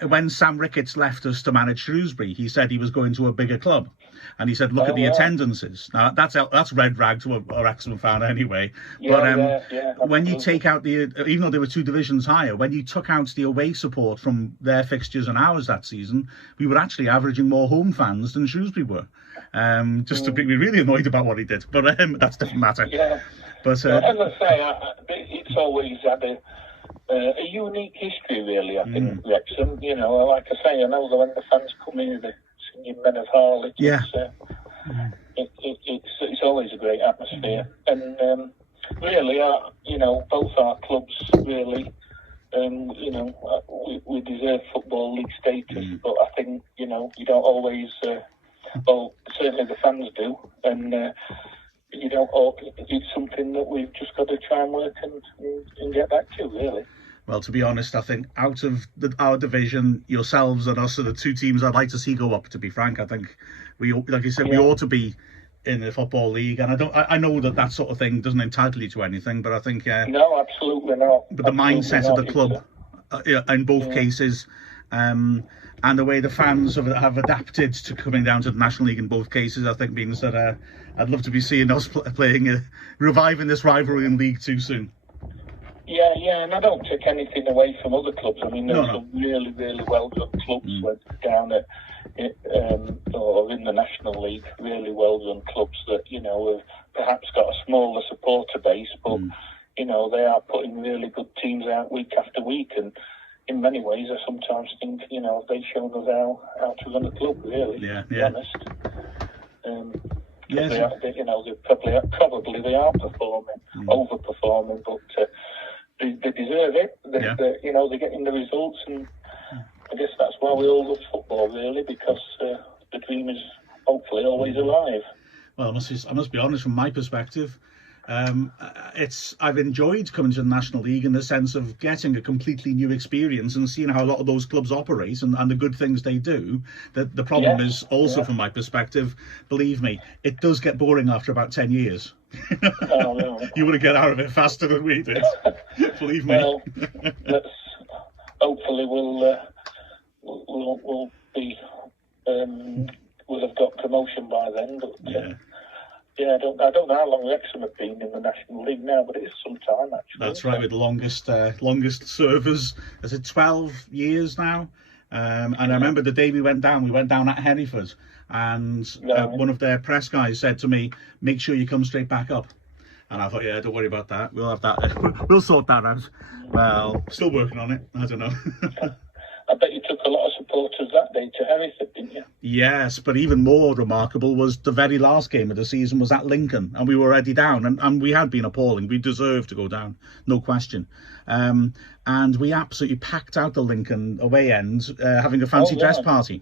When Sam Ricketts left us to manage Shrewsbury, he said he was going to a bigger club. And he said, look at the attendances. Now, that's red rag to a Wrexham fan anyway. But when you take out even though they were 2 divisions higher, when you took out the away support from their fixtures and ours that season, we were actually averaging more home fans than Shrewsbury were. Just to be really annoyed about what he did. But that's a different matter. Yeah. But, as I say, it's always had a unique history, really, I think, Wrexham. You know, like I say, I know that when the fans come in, they're singing Men of Harlech. Yeah. It's always a great atmosphere. And really, you know, both our clubs, really, you know, we deserve Football League status, but I think, you know, you don't always, well, certainly the fans do, and you don't. It's something that we've just got to try and work and get back to, really. Well, to be honest, I think out of our division, yourselves and us are the 2 teams I'd like to see go up. To be frank, I think we, like you said, we ought to be in the Football League, and I know that sort of thing doesn't entitle you to anything, but I think no, absolutely not. But the mindset of the club, in both cases, and the way the fans have adapted to coming down to the National League in both cases, I think means that I'd love to be seeing us reviving this rivalry in League 2 soon. Yeah, and I don't take anything away from other clubs. I mean, there's some really, really well-done clubs down at or in the National League, really well-done clubs that, you know, have perhaps got a smaller supporter base, but, you know, they are putting really good teams out week after week, and in many ways, I sometimes think, you know, they've shown us how to run a club, really, to be honest. You know, probably they are performing, overperforming, but they deserve it. You know, they're getting the results, and I guess that's why we all love football, really, because the dream is hopefully always alive. Well, I must be honest, from my perspective, I've enjoyed coming to the National League in the sense of getting a completely new experience and seeing how a lot of those clubs operate and the good things they do. The problem is also, from my perspective, believe me, it does get boring after about 10 years. You want to get out of it faster than we did. Believe me. Well, hopefully we'll be we'll have got promotion by then. But, I don't know how long Wrexham have been in the National League now, but it's some time, actually. That's right, with the longest servers. Is it 12 years now? And I remember the day we went down at Hereford, and one of their press guys said to me, make sure you come straight back up. And I thought, don't worry about that. We'll have that. We'll sort that out. Well, still working on it. I don't know. I bet you took a lot of supporters that day to Hereford, didn't you? Yes, but even more remarkable was the very last game of the season was at Lincoln, and we were already down, and we had been appalling. We deserved to go down, no question. And we absolutely packed out the Lincoln away end, having a fancy dress party.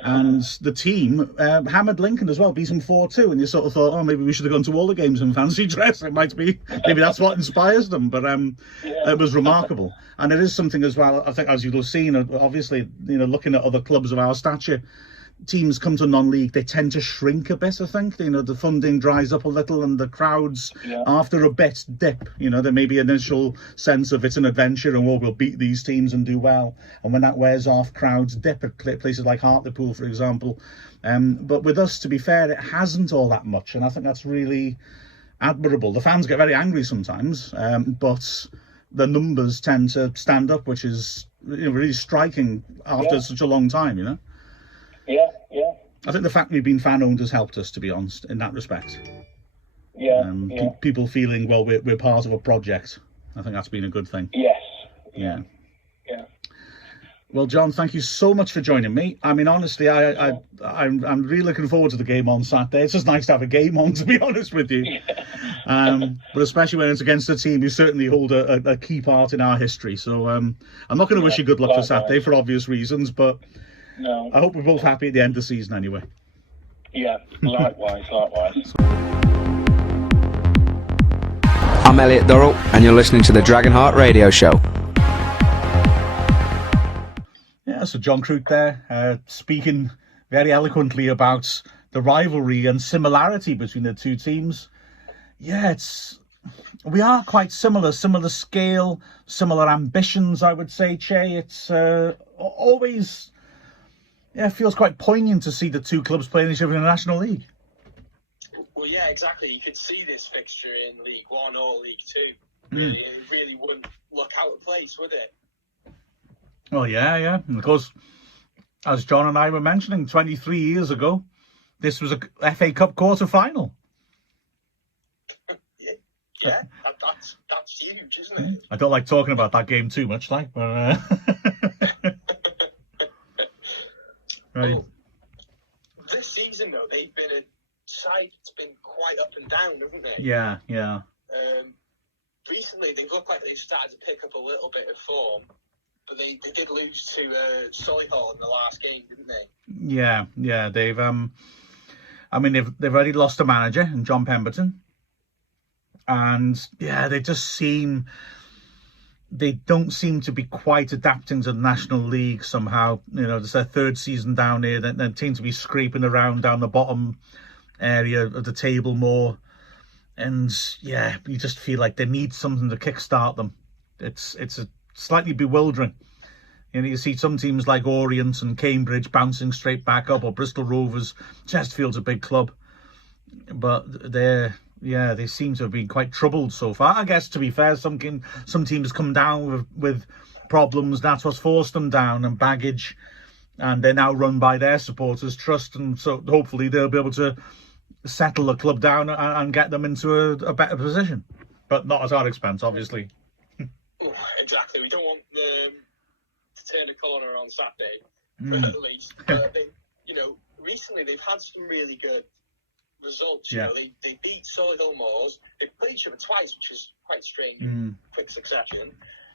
And the team hammered Lincoln as well, beat them 4-2, and you sort of thought, maybe we should have gone to all the games in fancy dress. It might be, maybe that's what inspires them, but it was remarkable. And it is something as well, I think, as you'll have seen, obviously, you know, looking at other clubs of our stature, teams come to non-league, they tend to shrink a bit, I think. You know, the funding dries up a little, and the crowds, after a bit, dip. You know, there may be an initial sense of it's an adventure and we'll beat these teams and do well. And when that wears off, crowds dip at places like Hartlepool, for example. But with us, to be fair, it hasn't all that much. And I think that's really admirable. The fans get very angry sometimes, but the numbers tend to stand up, which is, you know, really striking after such a long time, you know. Yeah. I think the fact we've been fan-owned has helped us, to be honest, in that respect. People feeling, well, we're part of a project. I think that's been a good thing. Yes. Yeah. Well, John, thank you so much for joining me. I mean, honestly, I'm really looking forward to the game on Saturday. It's just nice to have a game on, to be honest with you. But especially when it's against a team who certainly hold a key part in our history. So I'm not going to wish you good luck for Saturday for obvious reasons, but no, I hope we're both happy at the end of the season anyway. Yeah, likewise. I'm Elliot Durrell, and you're listening to the Dragonheart Radio Show. Yeah, so John Croot there, speaking very eloquently about the rivalry and similarity between the two teams. yeah, we are quite similar scale, similar ambitions, I would say, Chay. It's always, it feels quite poignant to see the two clubs playing each other in the National League. Well, yeah, exactly. You could see this fixture in League One or League Two. Really, it really wouldn't look out of place, would it? Well, yeah. And of course, as John and I were mentioning, 23 years ago, this was a FA Cup quarter-final. Yeah, that's huge, isn't it? I don't like talking about that game too much, but right. Well, this season, though, they've been a side that's been quite up and down, haven't they? Yeah. Recently, they've looked like they've started to pick up a little bit of form, but they did lose to Solihull in the last game, didn't they? Yeah. They've they've already lost a manager in John Pemberton, and yeah, they don't seem to be quite adapting to the National League somehow. It's their third season down here. They seem to be scraping around down the bottom area of the table more. And yeah, you just feel like they need something to kickstart them. It's slightly bewildering. You see some teams like Orient and Cambridge bouncing straight back up, or Bristol Rovers. Chesterfield's a big club, but they seem to have been quite troubled so far. I guess, to be fair, some teams come down with problems. That's what's forced them down, and baggage, and they're now run by their supporters' trust, and so hopefully they'll be able to settle the club down and get them into a better position, but not at our expense, obviously. Exactly. We don't want them to turn a corner on Saturday, at least. But recently they've had some really good results. Yeah. They beat Solihull Moors. They played each other twice, which is quite strange in quick succession.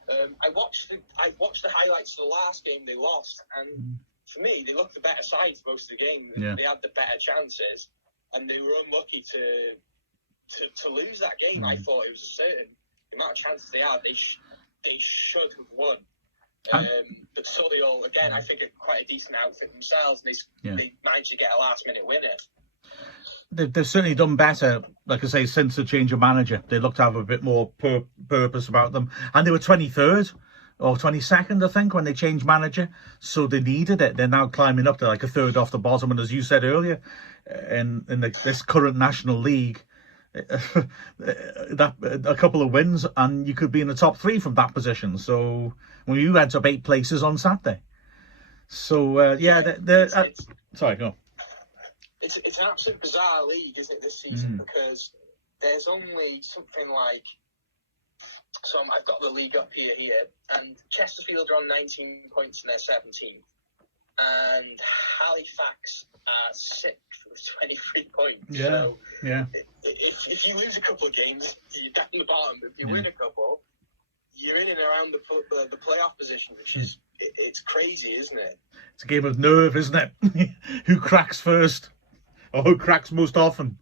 I watched the highlights of the last game they lost, and for me, they looked the better side most of the game. Yeah. They had the better chances, and they were unlucky to lose that game. I thought it was a certain the amount of chances they had. They should have won. But Solihull, again, I think are quite a decent outfit themselves. They managed to get a last-minute winner. They've certainly done better, like I say, since the change of manager. They looked to have a bit more purpose about them. And they were 23rd or 22nd, I think, when they changed manager. So they needed it. They're now climbing up to like a third off the bottom. And as you said earlier, in this current National League, that a couple of wins and you could be in the top three from that position. So when you went up 8 places on Saturday. So, sorry, go on. It's an absolute bizarre league, isn't it, this season? Because there's only something like... So I've got the league up here, and Chesterfield are on 19 points and they're 17th. And Halifax are 6th with 23 points. Yeah, so yeah. If you lose a couple of games, you're down the bottom. If you win a couple, you're in and around the playoff position, which is... It's crazy, isn't it? It's a game of nerve, isn't it? Who cracks first? Or who cracks most often?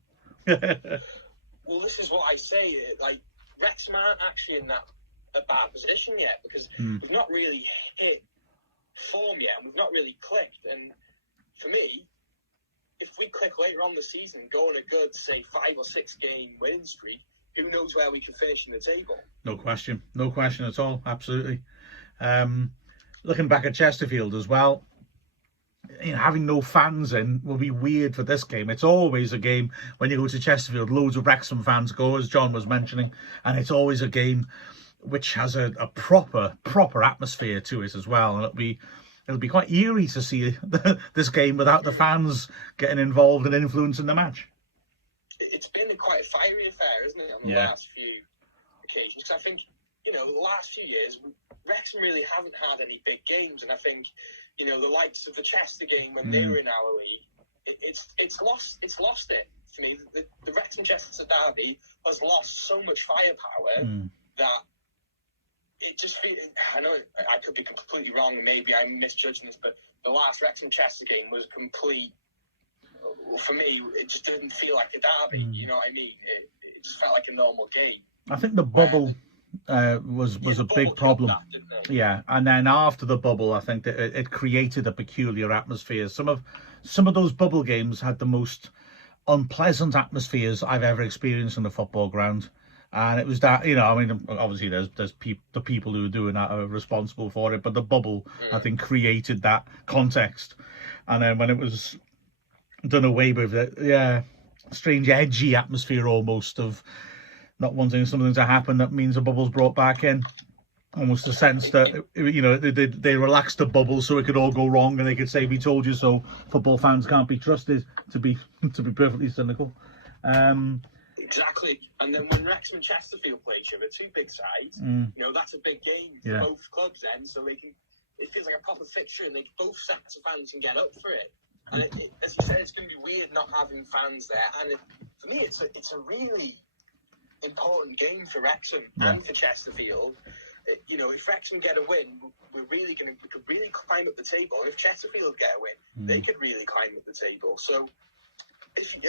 Well, this is what I say. Like, Wrexham aren't actually in a bad position yet, because we've not really hit form yet, and we've not really clicked. And for me, if we click later on the season, go on a good, say, 5 or 6 game winning streak, who knows where we can finish in the table? No question at all. Absolutely. Looking back at Chesterfield as well, having no fans in will be weird for this game. It's always a game when you go to Chesterfield, loads of Wrexham fans go, as John was mentioning, and it's always a game which has a proper atmosphere to it as well. And it'll be quite eerie to see this game without the fans getting involved and influencing the match. It's been quite a fiery affair, isn't it, on the last few occasions? Because I think, the last few years, Wrexham really haven't had any big games, and I think, the likes of the Chester game when they were in our league, it's lost it for me. The Wrexham Chester derby has lost so much firepower that it just feels. I know I could be completely wrong. Maybe I'm misjudging this, but the last Wrexham Chester game was complete. For me, it just didn't feel like a derby. You know what I mean? It just felt like a normal game. I think the bubble was a big problem. Yeah, and then after the bubble, I think that it created a peculiar atmosphere. Some of those bubble games had the most unpleasant atmospheres I've ever experienced in a football ground. And it was that, I mean, obviously there's the people who are doing that are responsible for it, but the bubble, I think, created that context. And then when it was done away with, strange edgy atmosphere almost of not wanting something to happen, that means the bubble's brought back in. Almost a sense that, they relaxed the bubble so it could all go wrong and they could say, we told you so. Football fans can't be trusted, to be perfectly cynical. Exactly. And then when Wrexham and Chesterfield play each other, two big sides, that's a big game for both clubs then. So it feels like a proper fixture and both sets of fans can get up for it. And as you said, it's going to be weird not having fans there. And for me, it's a really important game for Wrexham and for Chesterfield. If Wrexham get a win, we could really climb up the table. If Chesterfield get a win, they could really climb up the table. So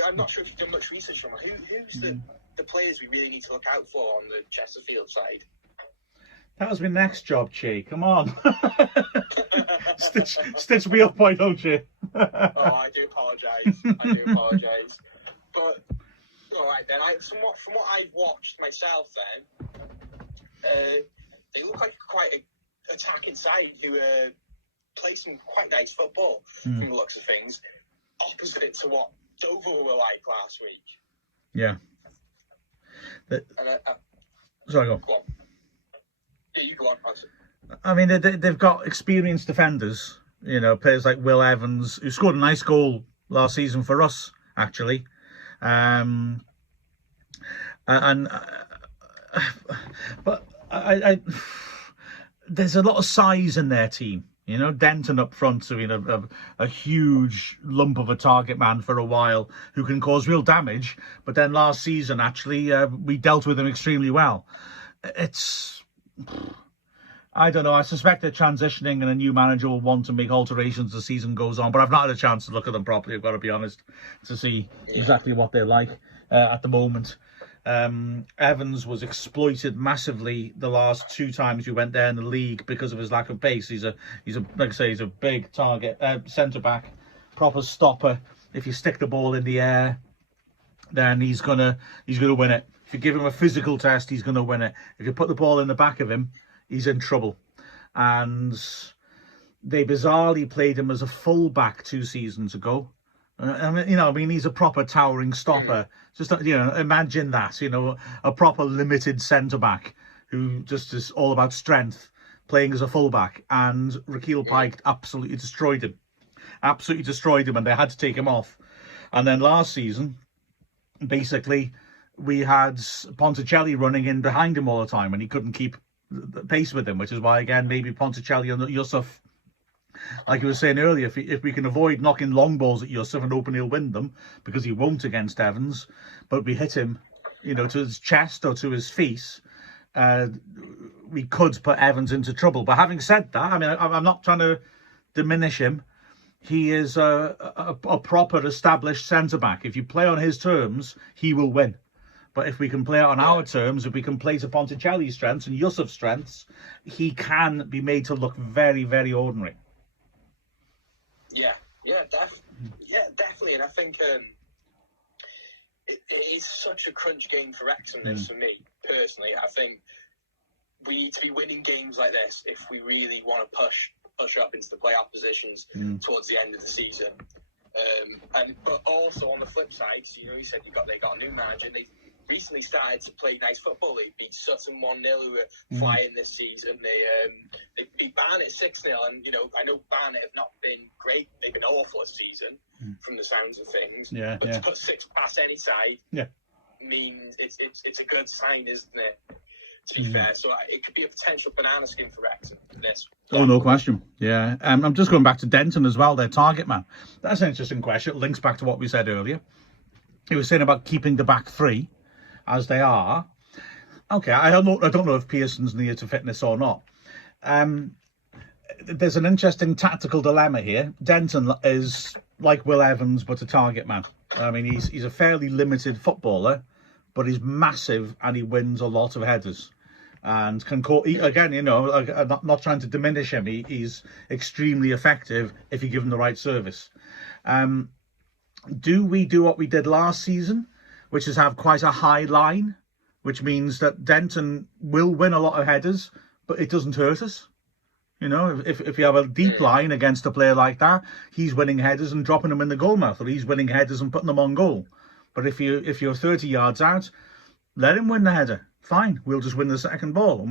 I'm not sure if you've done much research on who's the players we really need to look out for on the Chesterfield side. That was my next job, Che. Come on. stitch me up, why don't you? I do apologise. But, all right then, from what I've watched myself then, they look like quite an attacking side who play some quite nice football from the looks of things, opposite to what Dover were like last week. Yeah. Sorry, go on. Yeah, you go on. I mean, they've got experienced defenders, players like Will Evans, who scored a nice goal last season for us, actually. But there's a lot of size in their team. Denton up front, a huge lump of a target man for a while who can cause real damage. But then last season, actually, we dealt with him extremely well. I don't know. I suspect they're transitioning and a new manager will want to make alterations as the season goes on. But I've not had a chance to look at them properly, I've got to be honest, to see exactly what they're like at the moment. Evans was exploited massively the last two times we went there in the league because of his lack of pace. He's a like I say, he's a big target centre back, proper stopper. If you stick the ball in the air, then he's gonna win it. If you give him a physical test, he's gonna win it. If you put the ball in the back of him, he's in trouble. And they bizarrely played him as a full-back 2 seasons ago. He's a proper towering stopper. Just, imagine that, a proper limited centre-back who just is all about strength, playing as a full-back. And Raquel Pike absolutely destroyed him. And they had to take him off. And then last season, basically, we had Ponticelli running in behind him all the time, and he couldn't keep the pace with him, which is why, again, maybe Ponticelli and Yusuf, like you were saying earlier, if we can avoid knocking long balls at Yusuf and hoping he'll win them, because he won't against Evans, but we hit him, to his chest or to his feet, we could put Evans into trouble. But having said that, I mean, I'm not trying to diminish him. He is a proper established centre-back. If you play on his terms, he will win. But if we can play it on our terms, if we can play to Ponticelli's strengths and Yusuf's strengths, he can be made to look very, very ordinary. Definitely. And I think it is such a crunch game for Wrexham, for me, personally. I think we need to be winning games like this if we really want to push up into the playoff positions towards the end of the season. But also on the flip side, you said they got a new manager and they recently started to play nice football. They beat Sutton 1-0, who are flying this season. They beat Barnet 6-0, and I know Barnet have not been great. They've been awful this season, from the sounds of things. But to put 6 past any side means it's a good sign, isn't it? To be fair, so it could be a potential banana skin for Wrexham in this. Oh, no question. Yeah, I'm just going back to Denton as well, their target man. That's an interesting question. It links back to what we said earlier. He was saying about keeping the back three as they are. Okay, I don't know if Pearson's near to fitness or not. There's an interesting tactical dilemma here. Denton is like Will Evans, but a target man. I mean, he's a fairly limited footballer, but he's massive and he wins a lot of headers. And can call, again, I'm not trying to diminish him. He's extremely effective if you give him the right service. do we do what we did last season, which is have quite a high line, which means that Denton will win a lot of headers, but it doesn't hurt us. You know, if you have a deep line against a player like that, he's winning headers and dropping them in the goal mouth, or he's winning headers and putting them on goal. But if you're 30 yards out, let him win the header. Fine, we'll just win the second ball.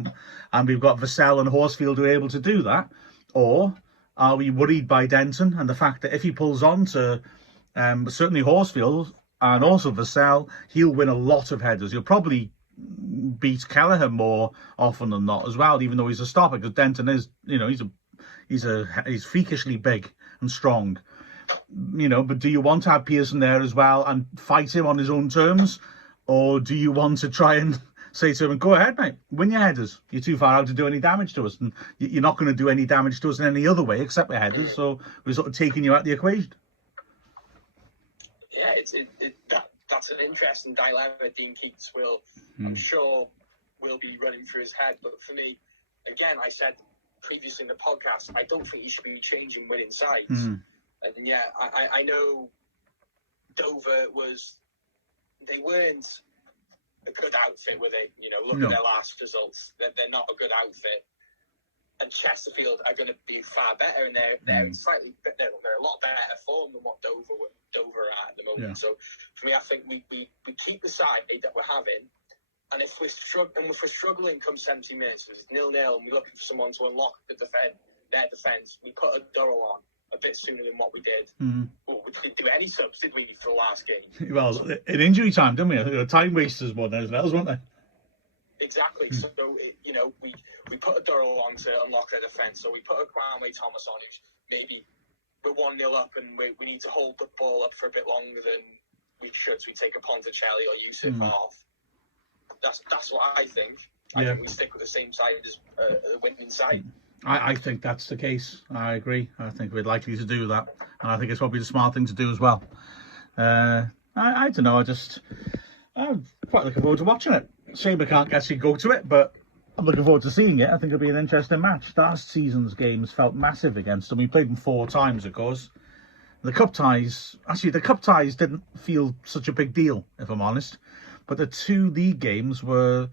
And we've got Vassell and Horsfield who are able to do that. Or are we worried by Denton and the fact that if he pulls on to certainly Horsfield and also Vassell, he'll win a lot of headers. He'll probably beat Kelleher more often than not as well, even though he's a stopper, because Denton is, you know, he's freakishly big and strong. You know, but do you want to have Pearson there as well and fight him on his own terms? Or do you want to try and say to him, go ahead, mate, win your headers. You're too far out to do any damage to us. And you're not going to do any damage to us in any other way except with headers. So we're sort of taking you out of the equation. Yeah, that's an interesting dilemma Dean Keats I'm sure, will be running through his head. But for me, again, I said previously in the podcast, I don't think he should be changing winning sides. And yeah, I know Dover they weren't a good outfit, were they? You know, look at their last results. They're not a good outfit. And Chesterfield are going to be far better, and they're they're a lot better form than what Dover are at the moment. Yeah. So for me, I think we keep the side that we're having, and if we're struggling come 70 minutes, it's 0-0, and we're looking for someone to unlock their defence, we put a Durrell on a bit sooner than what we did. Well, we didn't do any subs, did we, for the last game? Well, in injury time, didn't we? Time wasters more than anything else, weren't they? Exactly. So, you know, we put a Durrell on to unlock their defence. So we put a Cranway Thomas on, who's maybe we're 1-0 up and we need to hold the ball up for a bit longer than we should. So we take a Ponticelli or Yusuf off. That's what I think. I think we stick with the same side as the winning side. I think that's the case. I agree. I think we're likely to do that. And I think it's probably the smart thing to do as well. I don't know. I'm quite looking forward to watching it. Shame I can't actually go to it, but I'm looking forward to seeing it. I think it'll be an interesting match. Last season's games felt massive against them. We played them 4 times, of course. The cup ties didn't feel such a big deal, if I'm honest. But the 2 league games were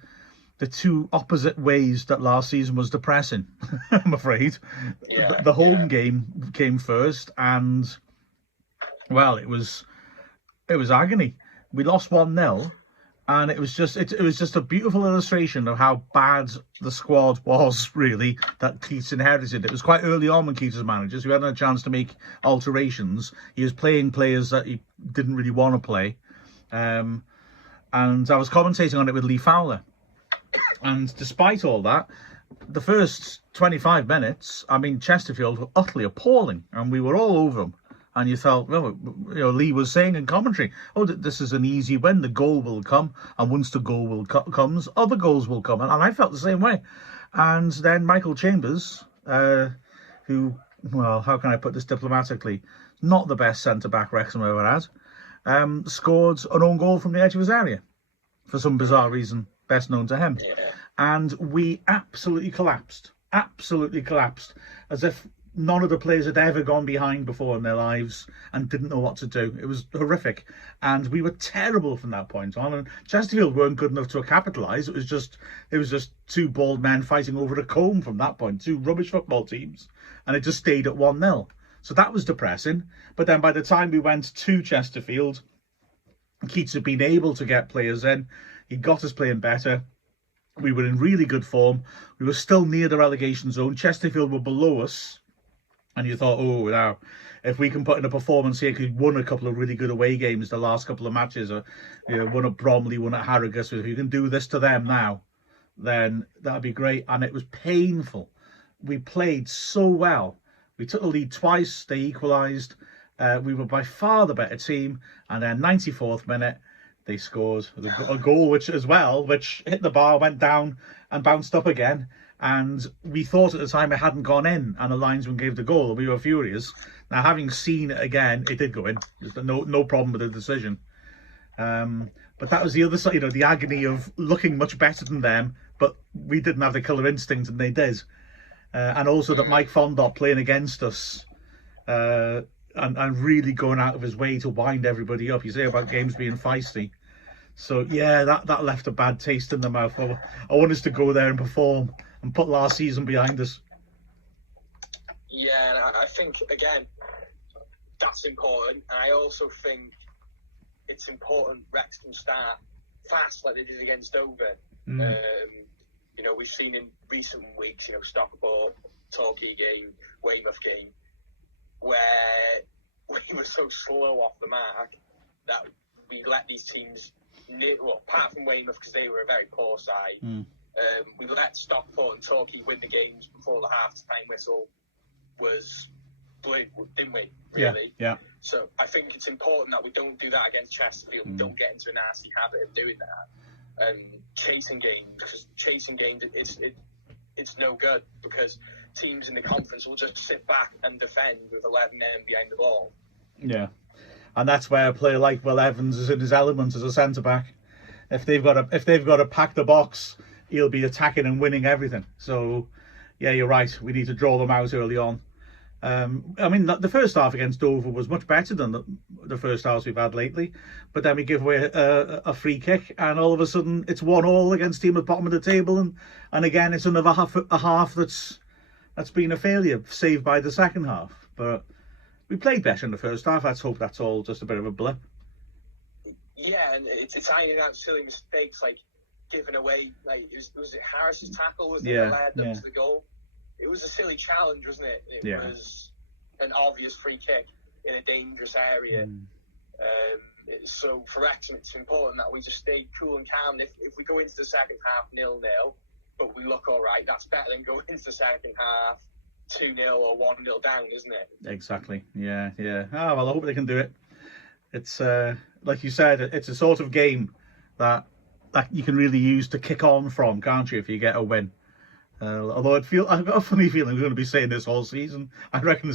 the 2 opposite ways that last season was depressing, I'm afraid. The home game came first, and, well, it was agony. We lost 1-0. And it was just a beautiful illustration of how bad the squad was, really, that Keats inherited. It was quite early on when Keats was manager, so he hadn't a chance to make alterations. He was playing players that he didn't really want to play. And I was commentating on it with Lee Fowler. And despite all that, the first 25 minutes, I mean, Chesterfield were utterly appalling, and we were all over them. And you felt, well, you know, Lee was saying in commentary, oh, this is an easy win. The goal will come. And once the goal comes, other goals will come. And I felt the same way. And then Michael Chambers, who, well, how can I put this diplomatically? Not the best centre-back Wrexham ever had, scored an own goal from the edge of his area. For some bizarre reason, best known to him. And we absolutely collapsed. Absolutely collapsed. As if none of the players had ever gone behind before in their lives and didn't know what to do. It was horrific. And we were terrible from that point on. And Chesterfield weren't good enough to capitalise. It was just 2 bald men fighting over a comb from that point. 2 rubbish football teams. And it just stayed at 1-0. So that was depressing. But then by the time we went to Chesterfield, Keats had been able to get players in. He got us playing better. We were in really good form. We were still near the relegation zone. Chesterfield were below us. And you thought, oh, now, if we can put in a performance here, because we won a couple of really good away games the last couple of matches, or one at Bromley, one at Harrogate, if you can do this to them now, then that'd be great. And it was painful. We played so well. We took the lead twice. They equalised. We were by far the better team. And then 94th minute, they scored a goal, which hit the bar, went down and bounced up again. And we thought at the time it hadn't gone in, and the linesman gave the goal, and we were furious. Now, having seen it again, it did go in. There's no problem with the decision. But that was the other side, the agony of looking much better than them, but we didn't have the killer instinct, and they did. And also that Mike Fondop playing against us, and really going out of his way to wind everybody up. You say about games being feisty. So yeah, that left a bad taste in the mouth. I want us to go there and perform and put last season behind us. Yeah, and I think, again, that's important. And I also think it's important Wrexham start fast like they did against Dover. You know, we've seen in recent weeks, you know, Stockport, Torquay game, Weymouth game, where we were so slow off the mark that we let these teams, well, apart from Weymouth because they were a very poor side, we let Stockport and Torquay win the games before the half-time whistle was blew, didn't we? Really? Yeah. So I think it's important that we don't do that against Chesterfield. We don't get into a nasty habit of doing that. Chasing games, because chasing games, it's no good, because teams in the conference will just sit back and defend with 11 men behind the ball. Yeah, and that's where a player like Will Evans is in his element as a centre back. If they've got to pack the box, he'll be attacking and winning everything. So yeah, you're right. We need to draw them out early on. I mean, the first half against Dover was much better than the first halves we've had lately, but then we give away a free kick, and all of a sudden it's 1-1 against team at the bottom of the table, and again it's another half that's been a failure, saved by the second half. But we played better in the first half. Let's hope that's all just a bit of a blip. Yeah, and it's ironing out silly mistakes like giving away, like was it Harris's tackle that led up to the goal? It was a silly challenge, wasn't it? It was an obvious free kick in a dangerous area. So for Wrexham, it's important that we just stay cool and calm. If we go into the second half 0-0, but we look all right, that's better than going into the second half 2-0 or 1-0 down, isn't it? Exactly. Yeah. Oh, well, I hope they can do it. It's like you said, it's a sort of game that you can really use to kick on from, can't you, if you get a win? Although I've got a funny feeling we're going to be saying this all season. I reckon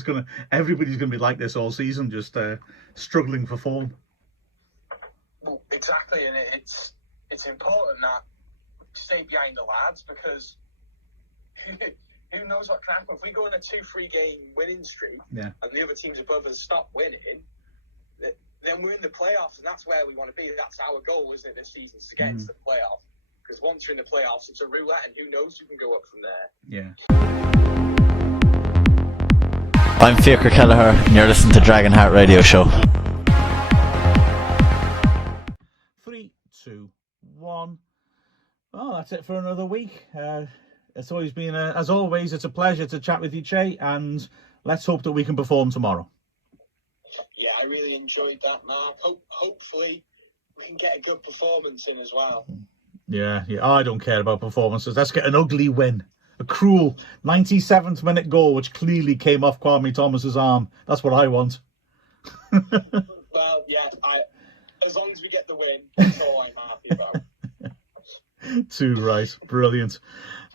everybody's going to be like this all season, just struggling for form. Well, exactly, and it's important that we stay behind the lads, because who knows what can happen if we go on a 2-3 game winning streak, and the other teams above us stop winning. Then we're in the playoffs, and that's where we want to be. That's our goal, isn't it, this season, to get into the playoffs. Because once you're in the playoffs, it's a roulette, and who knows who can go up from there. Yeah. I'm Fiacre Kelleher, and you're listening to Dragonheart Radio Show. 3, 2, 1. Well, that's it for another week. It's always been, as always, it's a pleasure to chat with you, Chay, and let's hope that we can perform tomorrow. Yeah, I really enjoyed that, Mark. Hopefully we can get a good performance in as well. Yeah, I don't care about performances. Let's get an ugly win. A cruel 97th minute goal, which clearly came off Kwame Thomas's arm. That's what I want. Well, yeah, as long as we get the win, that's all I'm happy about. Too right. Brilliant.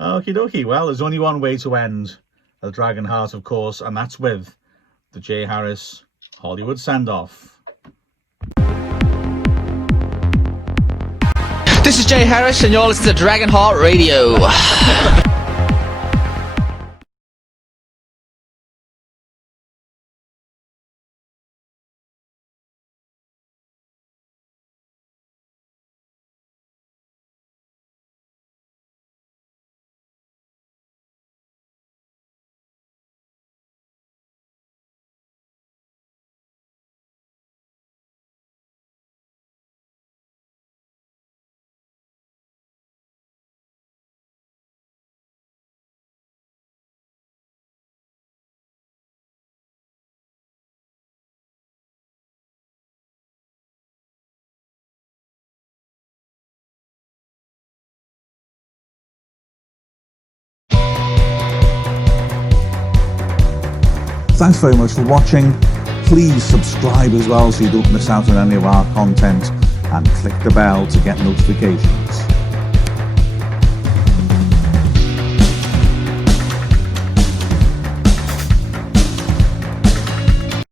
Okie dokie. Well, there's only one way to end the Dragonheart, of course, and that's with the J. Harris Hollywood send-off. This is Jay Harris, and you're listening to Dragonheart Radio. Thanks very much for watching. Please subscribe as well so you don't miss out on any of our content, and click the bell to get notifications.